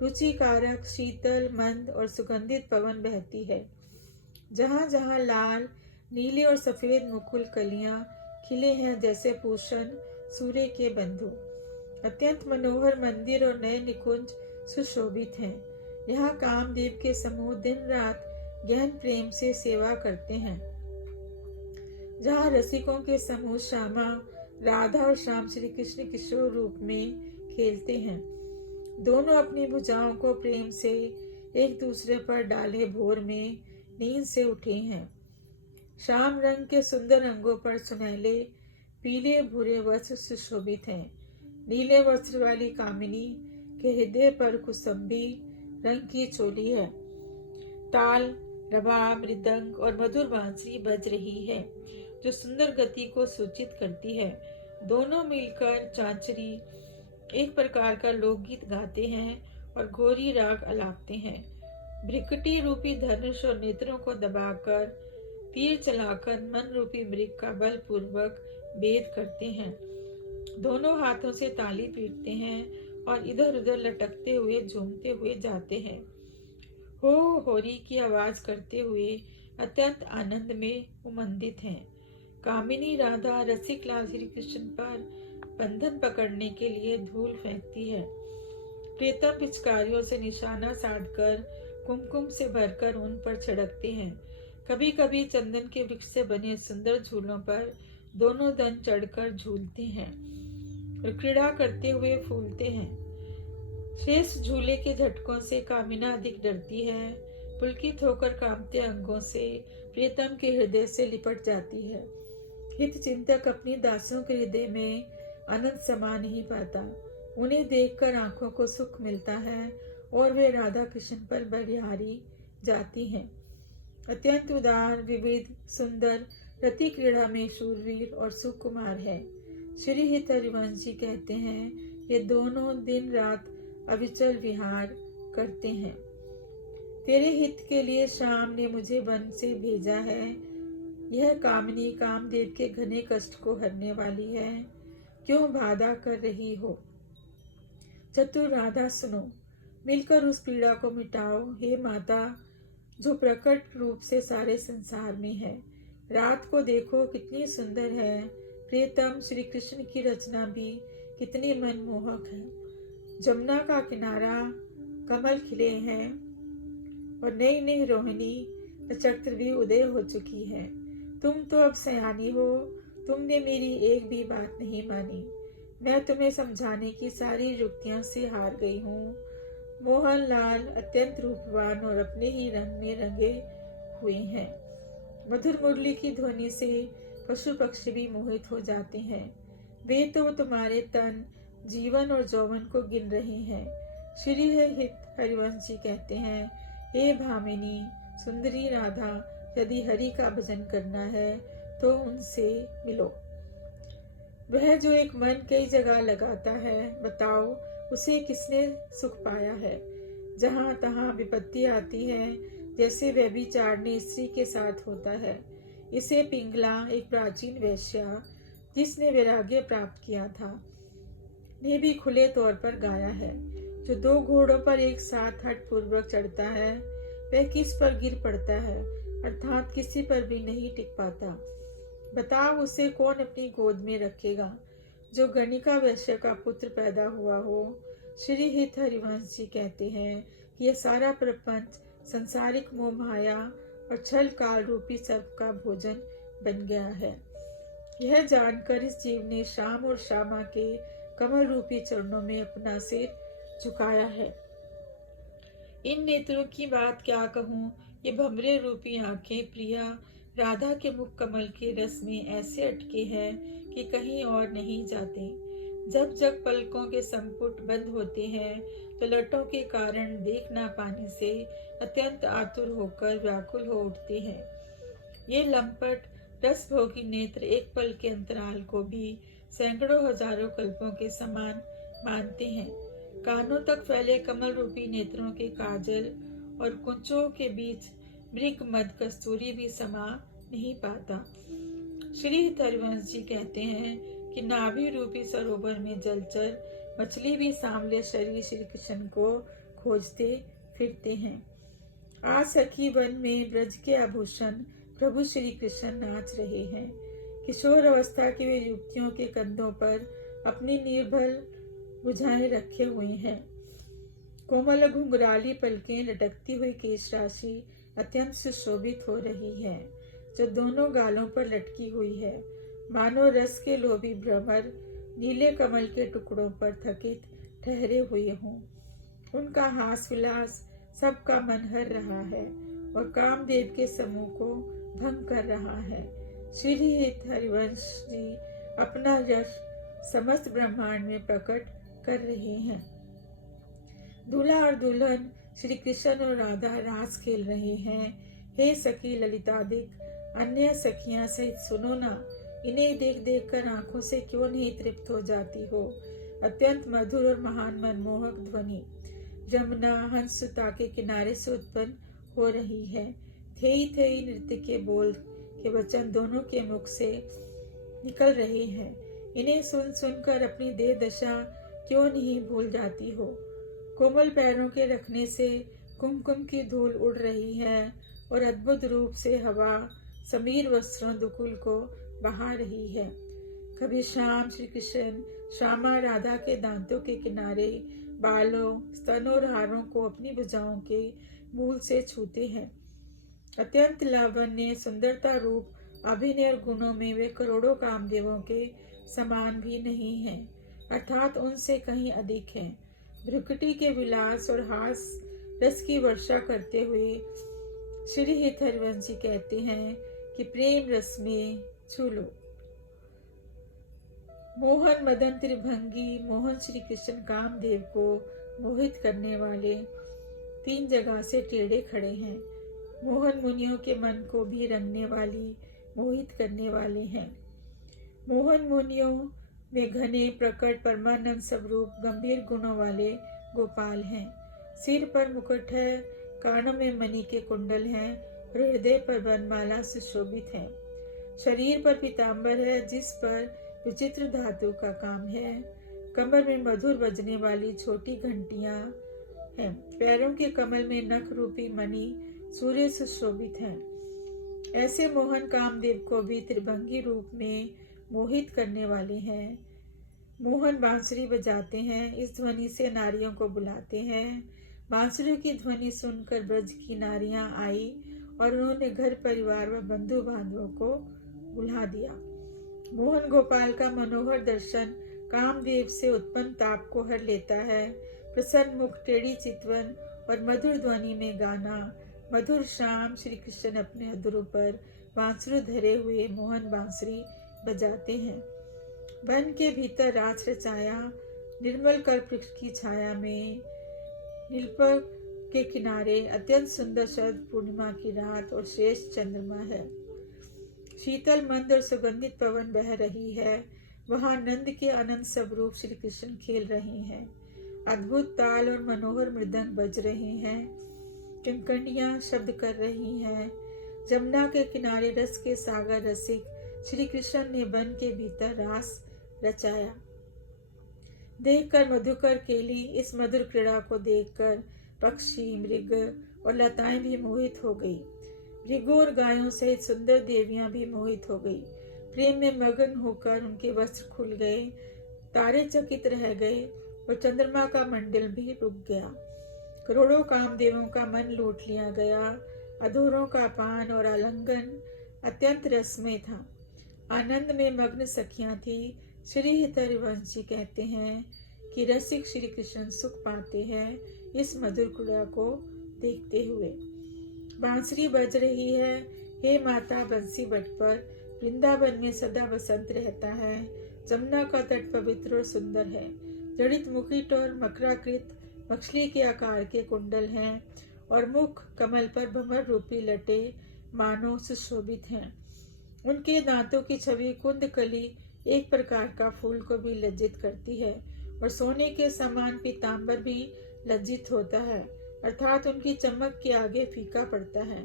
रुचिकारक शीतल मंद और सुगंधित पवन बहती है। जहाँ जहाँ लाल नीले और सफेद मुकुल कलियां खिले हैं जैसे पूषण सूर्य के बंधु। अत्यंत मनोहर मंदिर और नए निकुंज सुशोभित हैं। यहाँ कामदेव के समूह दिन रात गहन प्रेम से सेवा करते हैं। जहाँ रसिकों के समूह श्यामा, राधा और श्याम श्री कृष्ण किशोर रूप में खेलते हैं। दोनों अपनी भुजाओं को प्रेम से एक दूसरे पर डाले भोर में नींद से उठे हैं। श्याम रंग के सुंदर रंगों पर सुनहले पीले भूरे वस्त्र सुशोभित हैं। नीले वस्त्र वाली कामिनी के हृदय पर कुसुम्बी रंग की चोली है। ताल, रबाब, मृदंग और मधुर बांसुरी बज रही है, जो सुंदर गति को सूचित करती है। दोनों मिलकर चांचरी एक प्रकार का लोकगीत गाते हैं और घोरी राग अलापते हैं। भ्रिकुटी रूपी धनुष और नेत्रों को दबाकर तीर चलाकर मन रूपी मृग का बलपूर्वक भेद करते हैं। दोनों हाथों से ताली पीटते हैं और इधर उधर लटकते हुए झूमते हुए जाते हैं। हो होरी की आवाज करते हुए अत्यंत आनंद में उमंदित हैं। कामिनी राधा रसिक लाल श्री कृष्ण पर बंधन पकड़ने के लिए धूल फेंकती है। प्रीतम पिचकारियों से निशाना साधकर कुमकुम से भरकर उन पर छिड़कते हैं। कभी कभी चंदन के वृक्ष से बने सुंदर झूलों पर दोनों दन चढ़कर झूलते हैं और क्रीड़ा करते हुए फूलते हैं। शेष झूले के झटकों से कामिना अधिक डरती है। पुलकित होकर कांपते अंगों से प्रीतम के हृदय से लिपट जाती है। हित चिंतक अपनी दासों के हृदय में आनंद समा नहीं पाता। उन्हें देखकर आंखों को सुख मिलता है और वे राधा कृष्ण पर बलिहारी जाती हैं। अत्यंत उदार, विविध, सुंदर रति क्रीड़ा में शूरवीर और सुकुमार है। श्री हित हरिवंश जी कहते हैं, ये दोनों दिन रात अविचल विहार करते हैं। तेरे हित के लिए शाम ने मुझे वन से भेजा है। यह कामिनी कामदेव के घने कष्ट को हरने वाली है। क्यों बाधा कर रही हो? चतुर राधा सुनो, मिलकर उस पीड़ा को मिटाओ। हे माता, जो प्रकट रूप से सारे संसार में है। रात को देखो कितनी सुंदर है। प्रियतम श्री कृष्ण की रचना भी कितनी मनमोहक है। जमुना का किनारा, कमल खिले हैं और नई नई रोहिणी नक्षत्र भी उदय हो चुकी है। तुम तो अब सयानी हो, तुमने मेरी एक भी बात नहीं मानी। मैं तुम्हें समझाने की सारी युक्तियों से हार गई हूँ। मोहनलाल अत्यंत रूपवान और अपने ही रंग में रंगे हुए हैं। मधुर मुरली की ध्वनि से पशु पक्षी भी मोहित हो जाते हैं। वे तो तुम्हारे तन, जीवन और यौवन को गिन रहे हैं। श्री हित हरिवंश जी कहते हैं, हे भामिनी सुंदरी राधा, यदि हरि का भजन करना है तो उनसे मिलो। वह जो एक मन कई जगह लगाता है, बताओ उसे किसने सुख पाया है? जहाँ तहाँ विपत्ति आती है, जैसे व्यभिचारणी स्त्री के साथ होता है। इसे पिंगला, एक प्राचीन वैश्या जिसने वैराग्य प्राप्त किया था, ने भी खुले तौर पर गाया है। जो दो घोड़ों पर एक साथ हठ पूर्वक चढ़ता है, वह किस पर गिर पड़ता है, अर्थात किसी पर भी नहीं टिक पाता। बताओ उसे कौन अपनी गोद में रखेगा, जो गणिका वैश्य का पुत्र पैदा हुआ हो। श्री हित हरिवंश जी कहते हैं कि यह सारा प्रपंच संसारिक मोह माया और छल काल रूपी सर्प का भोजन बन गया है। यह जानकर इस जीव ने श्याम और श्यामा के कमल रूपी चरणों में अपना सिर झुकाया है। इन नेत्रों की बात क्या कहूँ, ये भंवरे रूपी आंखें प्रिया राधा के मुख कमल के रस में ऐसे अटके हैं कि कहीं और नहीं जाते। जब जब पलकों के संपुट बंद होते हैं तो लटों के कारण देख ना पाने से अत्यंत आतुर होकर व्याकुल हो उठते हैं। ये लंपट रसभोगी नेत्र एक पल के अंतराल को भी सैकड़ों हजारों कल्पों के समान मानते हैं। कानों तक फैले कमल रूपी नेत्रों के काजल और कुंचों के बीच मृग मद कस्तूरी भी समा नहीं पाता। श्री हरिवंश जी कहते हैं कि नाभि रूपी सरोवर में जलचर मछली भी सांवले शरीर श्री कृष्ण को खोजते फिरते हैं। आज सखी वन में ब्रज के आभूषण प्रभु श्री कृष्ण नाच रहे हैं। किशोर अवस्था के वे युवतियों के कंधों पर अपनी निर्बल बुझाएं रखे हुए हैं। कोमल घुंघराली पलकें, लटकती हुई केश राशि, अत्यंत सुशोभित हो रही है, जो दोनों गालों पर लटकी हुई है, मानो रस के लोभी भ्रमर नीले कमल के टुकड़ों पर थकित ठहरे हुए हों। उनका हास विलास सबका मन हर रहा है और कामदेव के समूह को भंग कर रहा है। श्री हरिवंश जी अपना यश समस्त ब्रह्मांड में प्रकट कर रहे हैं। दूल्हा और दुल्हन श्री कृष्ण और राधा रास खेल रहे हैं। हे सखी ललितादिक अन्य सखियां सहित सुनो ना, इन्हें देख देख कर आंखों से क्यों नहीं तृप्त हो जाती हो। अत्यंत मधुर और महान मनमोहक ध्वनि जमुना हंसुता के किनारे से उत्पन्न हो रही है। थेई थेई नृत्य के बोल के वचन दोनों के मुख से निकल रहे हैं। इन्हें सुन सुनकर अपनी देह दशा क्यों नहीं भूल जाती हो। कोमल पैरों के रखने से कुमकुम की धूल उड़ रही है और अद्भुत रूप से हवा समीर वस्त्रों दुकुल को बहा रही है। कभी श्याम श्री कृष्ण श्यामा राधा के दांतों के किनारे बालों स्तनों और हारों को अपनी भुजाओं के मूल से छूते हैं। अत्यंत लावण्य सुंदरता रूप अभिनय और गुणों में वे करोड़ों कामदेवों के समान भी नहीं हैं, अर्थात उनसे कहीं अधिक हैं। भ्रुकुटी के विलास और हास रस की वर्षा करते हुए श्री हरिवंशी कहते हैं कि प्रेम रस में छू लो। मोहन मदन त्रिभंगी मोहन श्री कृष्ण कामदेव को मोहित करने वाले तीन जगह से टेढ़े खड़े हैं। मोहन मुनियों के मन को भी रंगने वाली मोहित करने वाले हैं। मोहन मुनियों में घने प्रकट परमानंद स्वरूप गंभीर गुणों वाले गोपाल हैं। सिर पर मुकुट है, कानों में मणि के कुंडल हैं, हृदय पर वनमाला सुशोभित है। शरीर पर पीताम्बर है जिस पर विचित्र धातु का काम है। कमर में मधुर बजने वाली छोटी घंटियां हैं। पैरों के कमल में नख रूपी मणि सूर्य सुशोभित हैं। ऐसे मोहन कामदेव को भी त्रिभंगी रूप में मोहित करने वाले हैं। मोहन बांसुरी बजाते हैं, इस ध्वनि से नारियों को बुलाते हैं। बांसुरी की ध्वनि सुनकर ब्रज की नारियां आई और उन्होंने घर परिवार व बंधु बांधवों को बुला दिया। मोहन गोपाल का मनोहर दर्शन कामदेव से उत्पन्न ताप को हर लेता है। प्रसन्न मुख, टेढ़ी चितवन और मधुर ध्वनि में गाना। मधुर शाम श्री कृष्ण अपने अधरों पर बांसुरी धरे हुए मोहन बांसुरी बजाते हैं। वन के भीतर रात रचाया, निर्मल कल्प वृक्ष की छाया में नीलपर के किनारे अत्यंत सुंदर शरद पूर्णिमा की रात और श्रेष्ठ चंद्रमा है। शीतल मंद और सुगंधित पवन बह रही है। वहां नंद के अनंत स्वरूप श्री कृष्ण खेल रहे हैं। अद्भुत ताल और मनोहर मृदंग बज रहे हैं। किंकणियां शब्द कर रही हैं। जमुना के किनारे रस के सागर रसिक श्री कृष्ण ने वन के भीतर रास रचाया। देखकर मधुकर केली इस मधुर क्रीड़ा को देखकर पक्षी, मृग और लताएं भी मोहित हो गई। मृगों और गायों सहित सुंदर देवियां भी मोहित हो गई। प्रेम में मगन होकर उनके वस्त्र खुल गए, तारे चकित रह गए और चंद्रमा का मंडल भी रुक गया। करोड़ों कामदेवों का मन लूट लिया गया। अधूरों का पान और आलिंगन अत्यंत रसमय था। आनंद में मग्न सखियां थी। श्री हरिवंशी कहते हैं कि रसिक श्री कृष्ण सुख पाते हैं इस मधुर क्रीड़ा को देखते हुए। बांसुरी बज रही है। हे माता बंसी बट पर वृंदावन में सदा बसंत रहता है। जमुना का तट पवित्र और सुंदर है। जड़ित मुकुट और मकराकृत मछली के आकार के कुंडल हैं और मुख कमल पर भंवर रूपी लटे मानो सुशोभित हैं। उनके दांतों की छवि कुंदकली एक प्रकार का फूल को भी लज्जित करती है और सोने के समान पीताम्बर भी लज्जित होता है, अर्थात उनकी चमक के आगे फीका पड़ता है।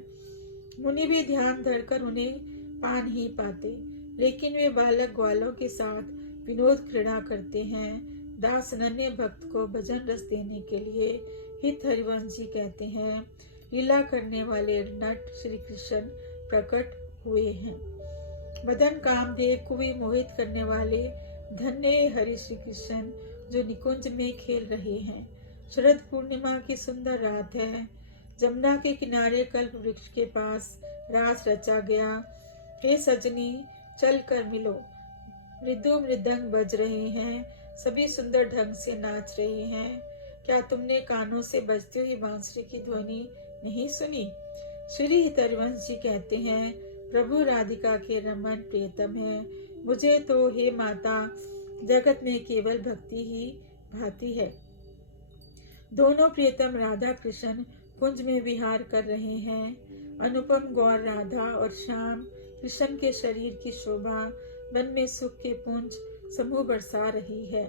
मुनि भी ध्यान धरकर उन्हें पा नहीं पाते, लेकिन वे बालक ग्वालों के साथ विनोद क्रीड़ा करते हैं। दास नन्हे भक्त को भजन रस देने के लिए हित हरिवंशी कहते हैं, लीला करने वाले नट श्री कृष्ण प्रकट हुए हैं। मदन कामदेव को भी मोहित करने वाले धन्य हरि श्री कृष्ण जो निकुंज में खेल रहे हैं। शरद पूर्णिमा की सुंदर रात है। जमुना के किनारे कल्प वृक्ष के पास रास रचा गया। हे सजनी, चल कर मिलो। मृदु मृदंग बज रहे हैं, सभी सुंदर ढंग से नाच रहे हैं। क्या तुमने कानों से बजती हुई बांसुरी की ध्वनि नहीं सुनी? श्री हितरिवंश जी कहते हैं, प्रभु राधिका के रमन प्रियतम है। मुझे तो हे माता जगत में केवल भक्ति ही भाती है। दोनों प्रियतम राधा कृष्ण कुंज में विहार कर रहे हैं। अनुपम गौर राधा और श्याम कृष्ण के शरीर की शोभा मन में सुख के पुंज समूह बरसा रही है।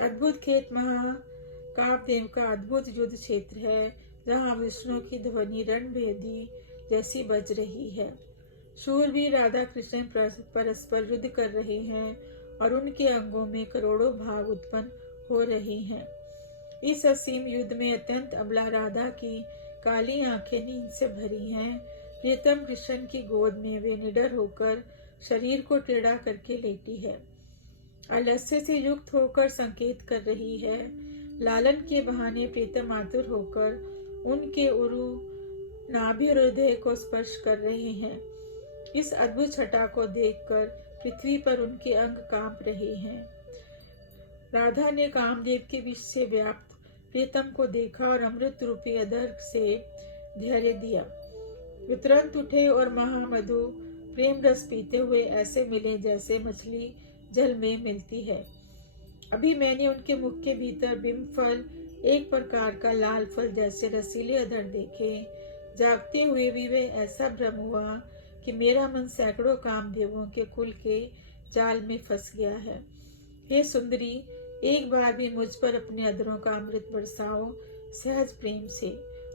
अद्भुत खेत महाकाव्यदेव का अद्भुत युद्ध क्षेत्र है, जहाँ विष्णु की ध्वनि रणभेदी जैसी बज रही है। शूरवीर राधा कृष्ण परस्पर युद्ध कर रहे हैं और उनके अंगों में करोड़ों भाव उत्पन्न हो रहे हैं। इस असीम युद्ध में अत्यंत अबला राधा की काली आंखें नींद से भरी हैं। प्रियतम कृष्ण की गोद में वे निडर होकर शरीर को टेढ़ा करके लेटी है। आलस्य से युक्त होकर संकेत कर रही है। लालन के बहाने प्रीतम आतुर होकर उनके उरु नाभि और हृदय को स्पर्श कर रहे हैं। इस अद्भुत छटा को देखकर पृथ्वी पर उनके अंग कांप रहे हैं। राधा ने कामदेव के विष से व्याप्त प्रीतम को देखा और अमृत रूपी अधर से धैर्य दिया। वे तुरंत उठे और महामधु प्रेम रस पीते हुए ऐसे मिले जैसे मछली जल में मिलती है। अभी मैंने उनके मुख के भीतर बिंब फल, एक प्रकार का लाल फल जैसे रसीले अधर देखे। जागते हुए भी वे ऐसा भ्रम हुआ कि मेरा मन सैकड़ों कामदेवों के कुल के जाल में फंस गया है। हे सुंदरी, एक बार भी मुझ पर अपने अधरों का अमृत बरसाओ सहज प्रेम से।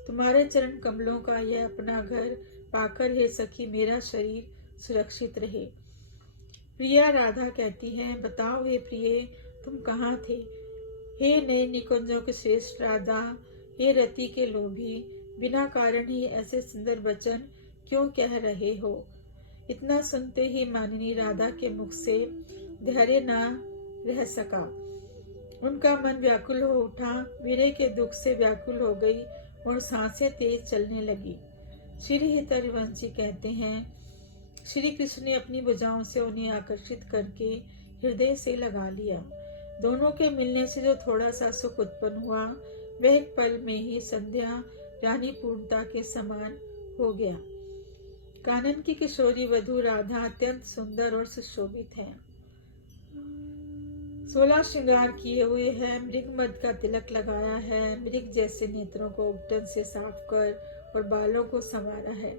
तुम्हारे चरण कमलों का यह अपना घर पाकर हे सखी मेरा शरीर सुरक्षित रहे। प्रिया राधा कहती है, बताओ हे प्रिय, तुम कहाँ थे? हे नए निकुंजों के श्रेष्ठ राधा, हे रति के लोभी, बिना कारण ही ऐसे सुंदर वचन क्यों कह रहे हो? इतना सुनते ही माननी राधा के मुख से धैर्य न रह सका। उनका मन व्याकुल हो उठा, वीरे के दुख से व्याकुल हो गई और सांसें तेज चलने लगी। श्री हितरिवंशी कहते हैं, श्री कृष्ण ने अपनी भुजाओं से उन्हें आकर्षित करके हृदय से लगा लिया। दोनों के मिलने से जो थोड़ा सा सुख उत्पन्न हुआ, वह एक पल में ही संध्या रानी पूर्णता के समान हो गया। कानन की किशोरी वधू राधा अत्यंत सुंदर और सुशोभित है। 16 श्रृंगार किए हुए है, मृग मद का तिलक लगाया है, मृग जैसे नेत्रों को उपटन से साफ कर और बालों को संवारा है।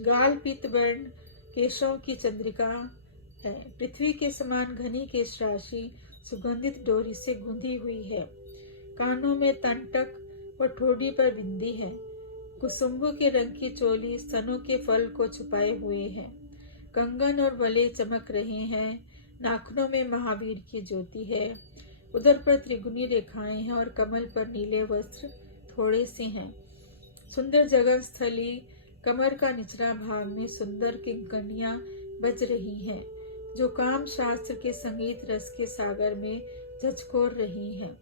गाल पीत वर्ण, केशों की चंद्रिका है, पृथ्वी के समान घनी केश राशि सुगंधित डोरी से गुंदी हुई है। कानों में तंटक और ठोड़ी पर बिंदी है। कुसुम्बु के रंग की चोली स्तनों के फल को छुपाए हुए है। कंगन और बले चमक रहे हैं। नाखूनों में महावीर की ज्योति है। उधर पर त्रिगुणी रेखाएं हैं और कमल पर नीले वस्त्र थोड़े से हैं। सुंदर जगह स्थली कमर का निचला भाग में सुंदर किंकनियां बज रही हैं, जो काम शास्त्र के संगीत रस के सागर में झचकोर रही हैं।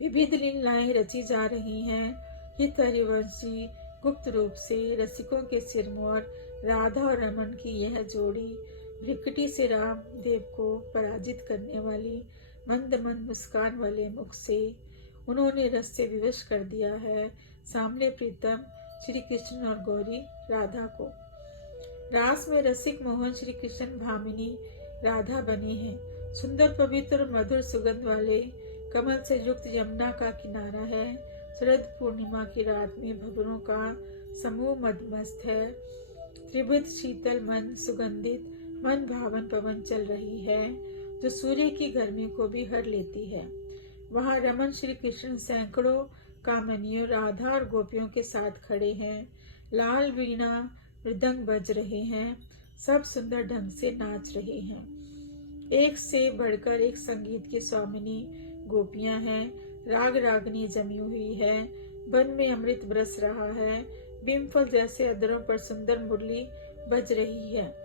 विविध लीलाएं रची जा रही हैं। हित हरिवंशी गुप्त रूप से रसिकों के सिरमौर राधा और रमन की यह जोड़ी भ्रिकुटी से राम देव को पराजित करने वाली मंद मंद मुस्कान वाले मुख से उन्होंने रस से विवश कर दिया है। सामने प्रीतम श्री कृष्ण और गौरी राधा को। रास में रसिक मोहन श्री कृष्ण भामिनी राधा बने हैं। सुंदर पवित्र और मधुर सुगंध वाले कमल से युक्त यमुना का किनारा है। शरद पूर्णिमा की रात में भवरों का समूह मदमस्त है। त्रिभुज शीतल मन सुगंधित मन भावन पवन चल रही है, जो सूर्य की गर्मी को भी हर लेती है। वहाँ रमन श्री कृष्ण सैकड़ों कामनियों राधा और गोपियों के साथ खड़े हैं। लाल वीणा मृदंग बज रहे हैं। सब सुंदर ढंग से नाच रहे हैं। एक से बढ़कर एक संगीत की स्वामिनी गोपियां हैं। राग रागनी जमी हुई है। वन में अमृत बरस रहा है। बिम्फल जैसे अधरों पर सुंदर मुरली बज रही है।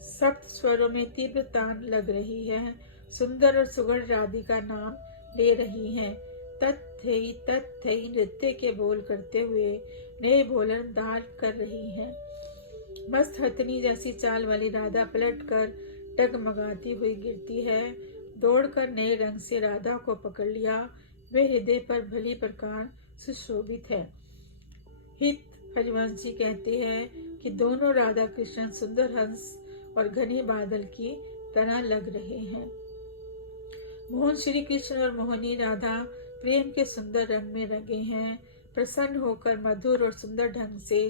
सप्त स्वरों में तीव्र तान लग रही है। सुंदर और सुगढ़ राधिका नाम ले रही हैं। तत् तत्थई नृत्य के बोल करते हुए नए बोलन दार कर रही हैं। मस्त हथनी जैसी चाल वाली राधा पलटकर डगमगाती हुई गिरती है। दौड़कर नए रंग से राधा को पकड़ लिया। वे हृदय पर भली प्रकार सुशोभित है। हित हरिवंश जी कहते हैं कि दोनों राधा कृष्ण सुंदर हंस और घने बादल की तरह लग रहे हैं। मोहन श्री कृष्ण और मोहनी राधा प्रेम के सुंदर रंग में रंगे हैं। प्रसन्न होकर मधुर और सुंदर ढंग से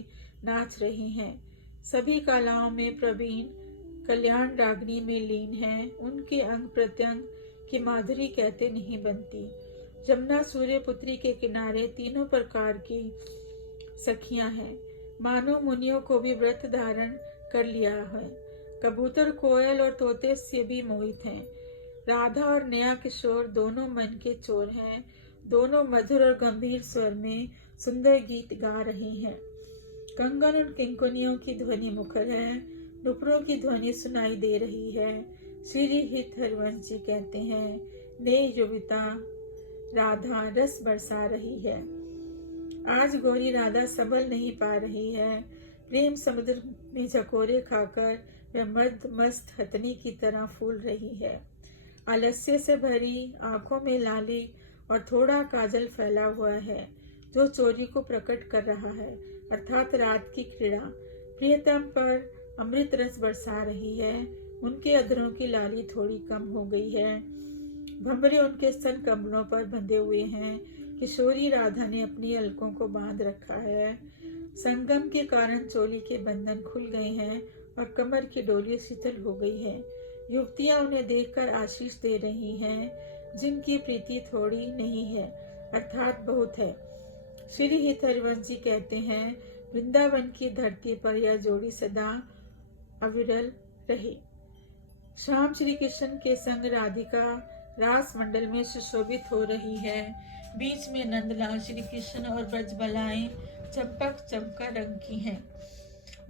नाच रहे हैं। सभी कलाओं में प्रवीण कल्याण रागनी में लीन हैं। उनके अंग प्रत्यंग की माधुरी कहते नहीं बनती। जमुना सूर्य पुत्री के किनारे तीनों प्रकार की सखियां हैं। मानो मुनियों को भी व्रत धारण कर लिया है। कबूतर कोयल और तोते से भी मोहित हैं। राधा और नया किशोर दोनों मन के चोर हैं। दोनों मधुर और गंभीर स्वर में सुंदर गीत गा रहे हैं। कंगन और किंकुनियों की ध्वनि मुखर है। नुपुरों की ध्वनि सुनाई दे रही है। श्री हित हरिवंश जी कहते हैं, नई युविता राधा रस बरसा रही है। आज गोरी राधा संभल नहीं पा रही है। प्रेम समुद्र में झकोरे खाकर वह मद मस्त हथनी की तरह फूल रही है। आलस्य से भरी आंखों में लाली और थोड़ा काजल फैला हुआ है, जो चोरी को प्रकट कर रहा है, अर्थात रात की क्रीड़ा। प्रियतम पर अमृत रस बरसा रही है। उनके अधरों की लाली थोड़ी कम हो गई है। भंवरे उनके स्तन कमलों पर बंधे हुए हैं। किशोरी राधा ने अपनी अलकों को बांध रखा है। संगम के कारण चोली के बंधन खुल गए हैं और कमर की डोरी शिथिल हो गई है। युवतियां उन्हें देखकर आशीष दे रही हैं, जिनकी प्रीति थोड़ी नहीं है, अर्थात बहुत है। श्री हित हरिवंश जी कहते हैं, वृंदावन की धरती पर यह जोड़ी सदा अविरल रहे। शाम श्री कृष्ण के संग राधिका रास मंडल में सुशोभित हो रही है। बीच में नंदलाल श्री कृष्ण और ब्रजबलाएं चंपक चमका रंग की हैं,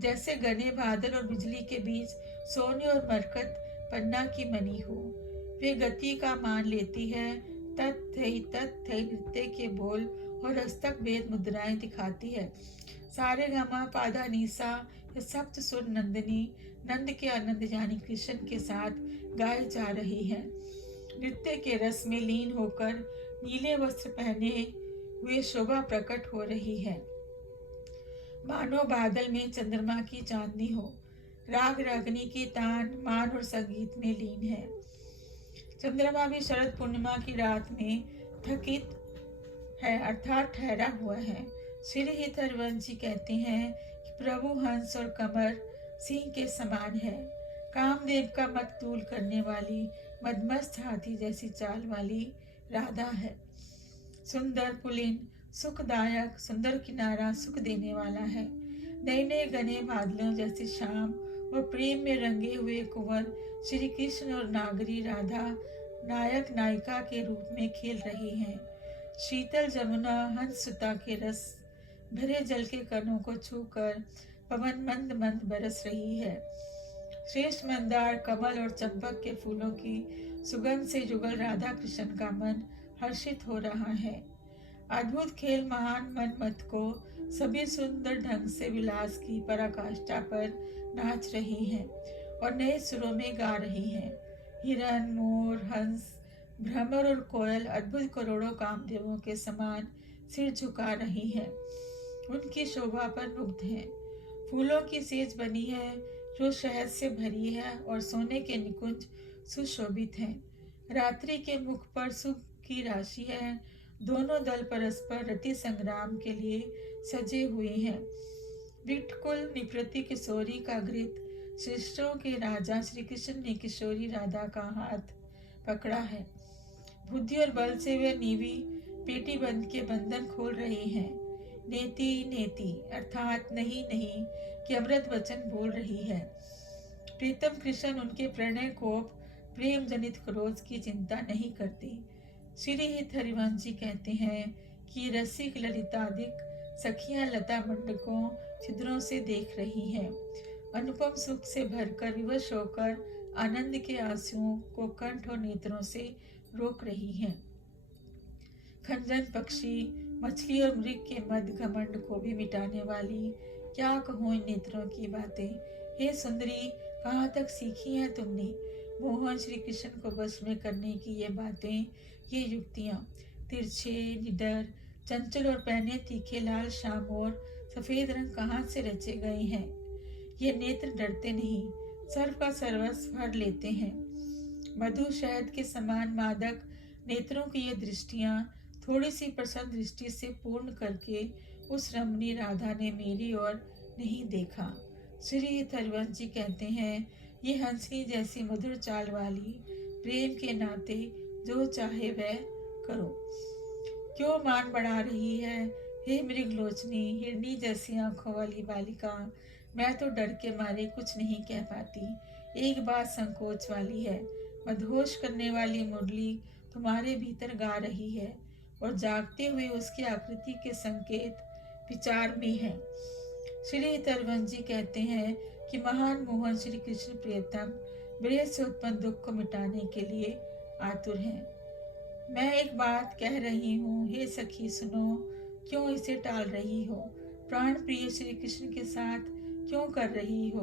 जैसे घने बादल और बिजली के बीच सोने और मरकत पन्ना की मणि हो। वे गति का मान लेती है। तत्थई नृत्य के बोल और हस्तक भेद मुद्राएं दिखाती है। सारे गमा पादा नीसा या सप्त सुर नंदिनी नंद के आनंद यानी कृष्ण के साथ गाए जा रही है। नृत्य के रस में लीन होकर नीले वस्त्र पहने हुए शोभा प्रकट हो रही है। मानो बादल में चंद्रमा की चांदनी हो। राग रागनी की तान मान और संगीत में लीन है। चंद्रमा भी शरद पूर्णिमा की रात में थकित है, अर्थात ठहरा हुआ है। श्री हित हरिवंश जी कहते हैं कि प्रभु हंस और कमर सिंह के समान है। कामदेव का मत तूल करने वाली मदमस्त हाथी जैसी चाल वाली राधा है। सुंदर पुलिन सुखदायक सुंदर किनारा सुख देने वाला है। नए नए घने बादलों जैसी शाम और प्रेम में रंगे हुए कुंवर श्री कृष्ण और नागरी राधा नायक नायिका के रूप में खेल रही हैं। शीतल जमुना हंस सुता के रस भरे जल के कणों को छूकर पवन मंद मंद बरस रही है। श्रेष्ठ मंदार कमल और चंपक के फूलों की सुगंध से जुगल राधा कृष्ण का मन हर्षित हो रहा है। अद्भुत खेल महान मन मत को सभी सुंदर ढंग से विलास की पराकाष्ठा पर नाच रही हैं और नए सुरों में गा रही हैं। हिरण मोर हंस भ्रमर और कोयल अद्भुत करोड़ों कामदेवों के समान सिर झुका रही हैं। उनकी शोभा पर मुग्ध हैं। फूलों की सेज बनी है जो शहद से भरी है और सोने के निकुंज सुशोभित हैं। रात्रि के मुख पर सुख की राशि है। दोनों दल परस्पर रति संग्राम के लिए सजे हुए हैं। विटकुल निप्रति किशोरी का घृत श्रेष्ठों के राजा श्री कृष्ण ने किशोरी राधा का हाथ पकड़ा है। बुद्धि और बल से वे नीवी पेटी बंद के बंधन खोल रहे हैं। नेति नेति अर्थात नहीं नहीं कि अमृत वचन बोल रही है। प्रीतम कृष्ण उनके प्रणय कोप प्रेम जनित क्रोध की चिंता नहीं करती। श्री हित हरिवंश जी कहते हैं कि रसिक ललितादिक सखियां लता मंडकों छिद्रों से देख रही हैं। अनुपम सुख से भरकर विवश होकर आनंद के आंसुओं को कंठ और नेत्रों से रोक रही हैं। खंजन पक्षी, मछली और मृग के मद घमंड को भी मिटाने वाली, क्या कहूँ इन नेत्रों की बातें। हे सुंदरी, कहाँ तक सीखी हैं तुमने मोहन श्री कृष्ण को वश में करने की ये बातें, ये युक्तियाँ। तिरछे, निडर, चंचल और पहने तीखे लाल शाम और सफेद रंग कहाँ से रचे गए हैं। ये नेत्र डरते नहीं, सर्व का सर्वस्व भर लेते हैं। मधु शहद के समान मादक नेत्रों की ये दृष्टियां थोड़ी सी प्रसन्न दृष्टि से पूर्ण करके उस रमणी राधा ने मेरी ओर नहीं देखा। श्री थरवंश जी कहते हैं, ये हंसनी जैसी मधुर चाल वाली, प्रेम के नाते जो चाहे वह करो। क्यों मान बढ़ा रही है, हे मृगलोचनी, हिरनी जैसी आंखों वाली बालिका। मैं तो डर के मारे कुछ नहीं कह पाती। एक बात संकोच वाली है, मदहोश करने वाली मुरली तुम्हारे भीतर गा रही है और जागते हुए उसकी आकृति के संकेत विचार में है। श्री तरवंश जी कहते हैं कि महान मोहन श्री कृष्ण प्रियतम विरह से उत्पन्न दुख को मिटाने के लिए आतुर हैं। मैं एक बात कह रही हूँ, हे सखी सुनो, क्यों इसे टाल रही हो? प्राण प्रिय श्री कृष्ण के साथ क्यों कर रही हो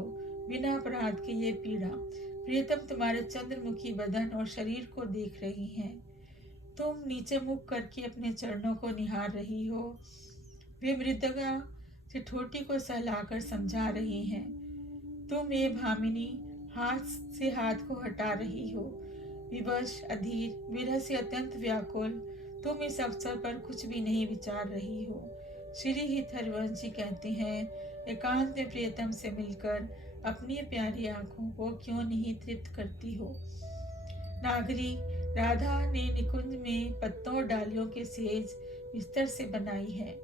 बिना अपराध के ये पीड़ा? प्रियतम तुम्हारे चंद्रमुखी बदन और शरीर को देख रही हैं। तुम नीचे मुख करके अपने चरणों को निहार रही हो। वे मृदगा से ठोटी को सहलाकर समझा रही हैं। तुम ये भामिनी हाथ से हाथ को हटा रही हो। विवश, अधीर, विरह से अत्यंत व्याकुल तुम इस अवसर पर कुछ भी नहीं विचार रही हो। श्री थरवंश जी कहते हैं, एकांत में प्रियतम से मिलकर अपनी प्यारी आंखों को क्यों नहीं तृप्त करती हो। नागरी राधा ने निकुंज में पत्तों और डालियों के सेज बिस्तर से बनाई है।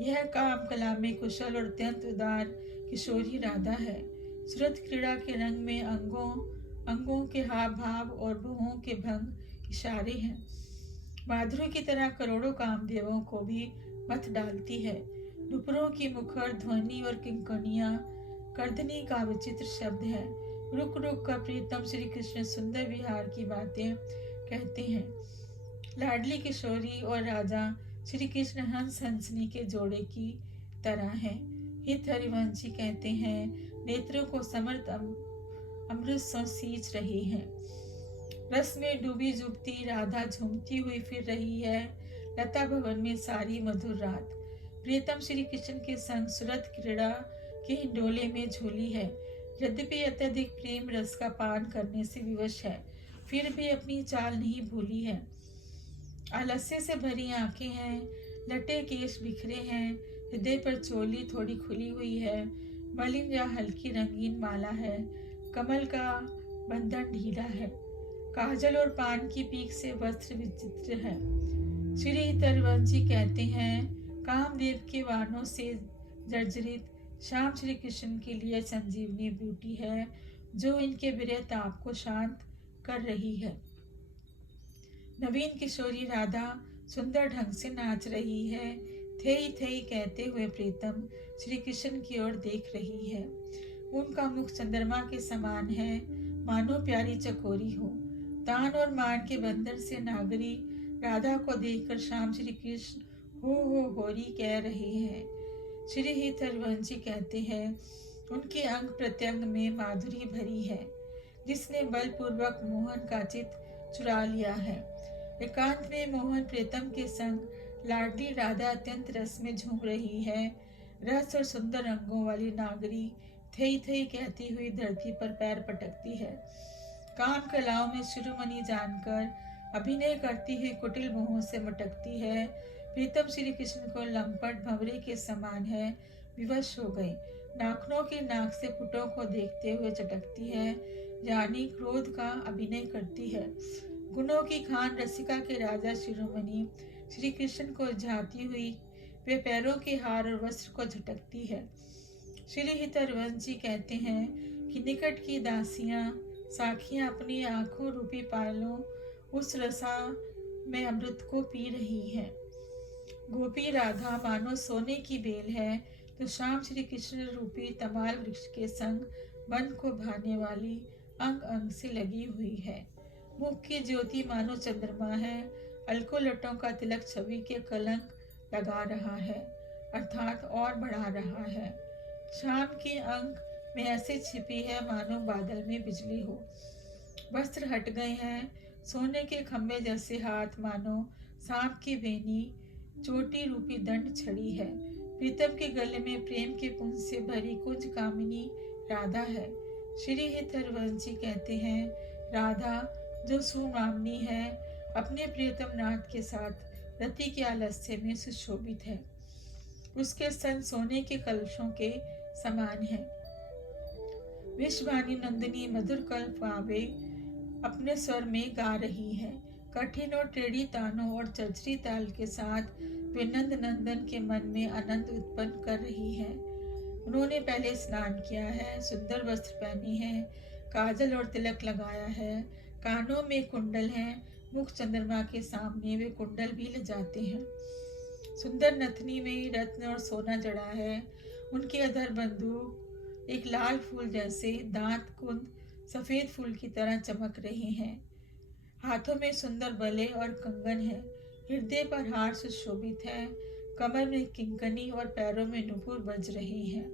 यह काम कला में कुशल और अत्यंत उदार किशोरी राधा है। सुरत क्रीड़ा के रंग में अंगों के हाव भाव और भुवों के भंग इशारे हैं। माधुरी की तरह करोड़ों कामदेवों को भी मत डालती है। नुपुरों की मुखर ध्वनि और किंकनियां कर्दनी का विचित्र शब्द है। रुक रुक कर प्रीतम श्री कृष्ण सुंदर विहार की बातें कहते हैं। लाडली किशोरी और राजा श्री कृष्ण हंस हंसनी के जोड़े की तरह हैं। हित हरिवंशी कहते हैं, नेत्रों को समर्थ अमृत सौ सींच रही है। रस में डूबी जुबती राधा झूमती हुई फिर रही है लता भवन में सारी मधुर रात। प्रियतम श्री कृष्ण के संग सुरत क्रीड़ा के हिंडोले में झूली है। यद्यपि अत्यधिक प्रेम रस का पान करने से विवश है, फिर भी अपनी चाल नहीं भूली है। आलस्य से भरी आंखें हैं, लटे केश बिखरे हैं, हृदय पर चोली थोड़ी खुली हुई है, मलिन या हल्की रंगीन माला है, कमल का बंधन ढीला है, काजल और पान की पीक से वस्त्र विचित्र है। श्री तरवंशी कहते हैं, कामदेव के वानों से जर्जरित श्याम श्री कृष्ण के लिए संजीवनी बूटी है, जो इनके विरह ताप को शांत कर रही है। नवीन किशोरी राधा सुंदर ढंग से नाच रही है। थेई थेई कहते हुए प्रीतम श्री कृष्ण की ओर देख रही है। उनका मुख चंद्रमा के समान है, मानो प्यारी चकोरी हो। तान और मान के बंधन से नागरी राधा को देखकर श्याम श्री कृष्ण हो होरी कह रहे हैं। श्री ही थरवंशी कहते हैं, उनके अंग प्रत्यंग में माधुरी भरी है, जिसने बलपूर्वक मोहन का चित्त चुरा लिया है। एकांत में मोहन प्रीतम के संग लाडली राधा अत्यंत रस में झूम रही है। रस और सुंदर रंगों वाली नागरी थई थई कहती हुई धरती पर पैर पटकती है। काम कलाओं में शिरोमणि जानकर अभिनय करती हुई कुटिल मुंहों से मटकती है। प्रीतम श्री कृष्ण को लंपट भंवरे के समान है, विवश हो गई। नाखनों के नाक से पुटों को देखते हुए चटकती है, यानी क्रोध का अभिनय करती है। गुणों की खान रसिका के राजा शिरोमणि श्री कृष्ण को झाती हुई वे पैरों के हार और वस्त्र को झटकती है। श्री हितरवंशी कहते हैं कि निकट की दासियां साखियां अपनी आंखों रूपी पायलों उस रसा में अमृत को पी रही हैं। गोपी राधा मानो सोने की बेल है, तो श्याम श्री कृष्ण रूपी तमाल वृक्ष के संग मन को भाने वाली अंग अंग से लगी हुई है। मुख की ज्योति मानो चंद्रमा है, अलकोलटों का तिलक छवि के कलंक लगा रहा है, अर्थात और बढ़ा रहा है। शाम की अंक में ऐसे छिपी है मानो बादल में बिजली हो। वस्त्र हट गए हैं, सोने के खंभे जैसे हाथ मानो सांप की बेनी, चोटी रूपी दंड छड़ी है। प्रीतम के गले में प्रेम के पुंज से भरी कुंज कामिनी राधा है। श्री हित हरवंश जी कहते हैं, राधा जो सुनामनी है, अपने प्रियतम नाथ के साथ रति के आलस्य में सुशोभित है। उसके स्तन सोने के कलशों के समान है। विश्ववाणी नंदिनी मधुर कल्प पावे अपने स्वर में गा रही है। कठिन और टेढ़ी तानों और चचरी ताल के साथ वे नंद नंदन के मन में आनंद उत्पन्न कर रही है। उन्होंने पहले स्नान किया है, सुंदर वस्त्र पहनी है, काजल और तिलक लगाया है, कानों में कुंडल हैं, मुख चंद्रमा के सामने वे कुंडल भी ले जाते हैं। सुंदर नथनी में रत्न और सोना जड़ा है। उनके अधर बंदूक एक लाल फूल जैसे, दांत कुंद सफेद फूल की तरह चमक रहे हैं। हाथों में सुंदर बले और कंगन है। हृदय पर हार सुशोभित है। कमर में किंकनी और पैरों में नुपुर बज रहे हैं।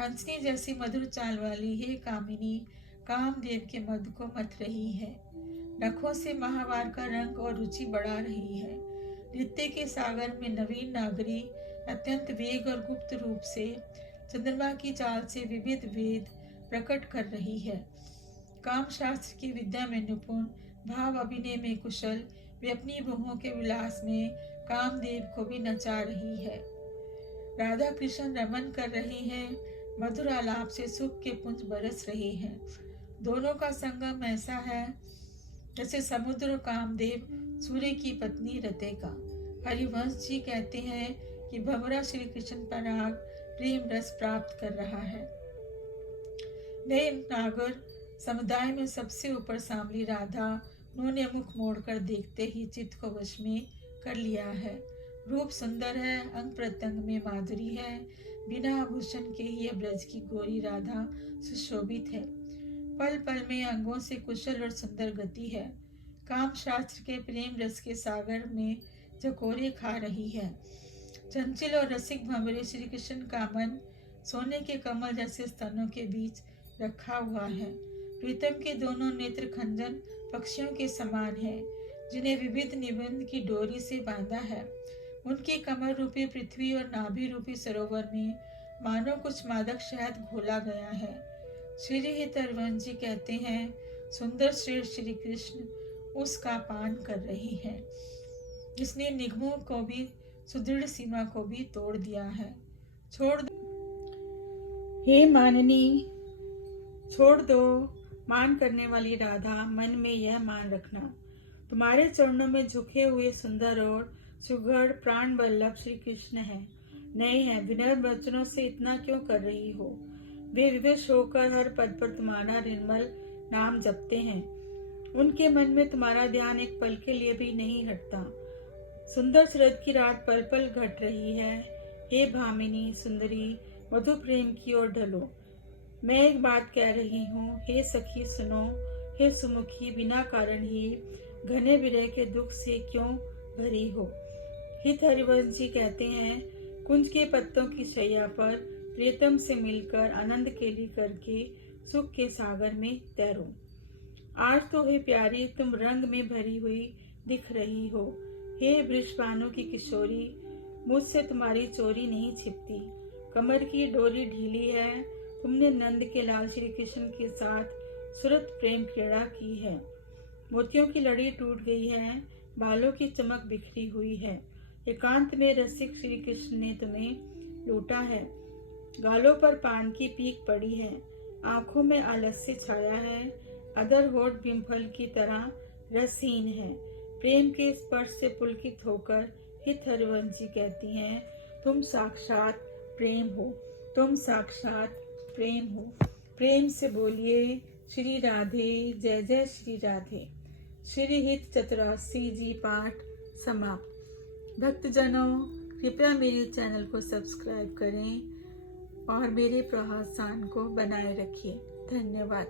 हंसनी जैसी मधुर चाल वाली हे कामिनी कामदेव के मद को मथ रही है। नखों से माहवार का रंग और रुचि बढ़ा रही है। नृत्य के सागर में नवीन नागरी अत्यंत वेग और गुप्त रूप से चंद्रमा की चाल से विविध वेद प्रकट कर रही है। काम शास्त्र की विद्या में निपुण, भाव अभिनय में कुशल, वे अपनी बहुओं के विलास में कामदेव को भी नचा रही है। राधा कृष्ण रमन कर रही हैं, मधुर आलाप से सुख के पुंज बरस रहे हैं। दोनों का संगम ऐसा है जैसे समुद्र और कामदेव सूर्य की पत्नी रते का। हरिवंश जी कहते हैं कि भंवरा श्री कृष्ण पर आग प्रेम रस प्राप्त कर रहा है। नए नागर समुदाय में सबसे ऊपर सांवली राधा, उन्होंने मुख मोड़कर देखते ही चित्त को वश में कर लिया है। रूप सुंदर है, अंग प्रत्यंग में माधुरी है। बिना आभूषण के ही ब्रज की गोरी राधा सुशोभित है। पल पल में अंगों से कुशल और सुंदर गति है। काम शास्त्र के प्रेम रस के सागर में झकोरे खा रही है। चंचल और रसिक भंवरे श्री कृष्ण का मन सोने के कमल जैसे स्तनों के बीच रखा हुआ है। प्रीतम के दोनों नेत्र खंजन पक्षियों के समान है, जिन्हें विविध निबंध की डोरी से बांधा है। उनकी कमर रूपी पृथ्वी और नाभि रूपी सरोवर में मानो कुछ मादक शहद घोला गया है। श्री हित हरवंश जी कहते हैं, सुंदर श्रेष्ठ श्री कृष्ण उसका पान कर रही है, जिसने निगमों को भी सुदृढ़ सीमा को भी तोड़ दिया है। छोड़ दो हे माननी, छोड़ दो मान करने वाली राधा, मन में यह मान रखना, तुम्हारे चरणों में झुके हुए सुंदर और सुघड़ प्राण वल्लभ श्री कृष्ण है, नहीं है। विनय वचनों से इतना क्यों कर रही हो? वे विवश होकर हर पद पर तुम्हारा निर्मल नाम जपते हैं। उनके मन में तुम्हारा ध्यान एक पल के लिए भी नहीं हटता। सुंदर शरद की रात पल पल घट रही है। हे भामिनी सुंदरी, मधु प्रेम की ओर ढलो। मैं एक बात कह रही हूँ, हे सखी सुनो। हे सुमुखी, बिना कारण ही घने विरह के दुख से क्यों भरी हो? हित हरिवंश जी कहते हैं, कुंज के पत्तों की शैया पर प्रियतम से मिलकर आनंद केली करके सुख के सागर में तैरो। आज तो हे प्यारी, तुम रंग में भरी हुई दिख रही हो। हे वृषभानु की किशोरी, मुझसे तुम्हारी चोरी नहीं छिपती। कमर की डोरी ढीली है। तुमने नंद के लाल श्री कृष्ण के साथ सुरत प्रेम क्रीड़ा की है। मोतियों की लड़ी टूट गई है, बालों की चमक बिखरी हुई है। एकांत में रसिक श्री कृष्ण ने तुम्हें लूटा है। गालों पर पान की पीक पड़ी है, आंखों में आलस्य छाया है, अधर होठ बिम्फल की तरह रसहीन है। प्रेम के स्पर्श से पुलकित होकर हित हरिवंश जी कहती हैं, तुम साक्षात प्रेम हो, तुम साक्षात प्रेम हो। प्रेम से बोलिए श्री राधे, जय जय श्री राधे। श्री हित 84 जी पाठ समाप्त। भक्तजनों, कृपया मेरे चैनल को सब्सक्राइब करें और मेरे प्रोत्साहन को बनाए रखिए। धन्यवाद।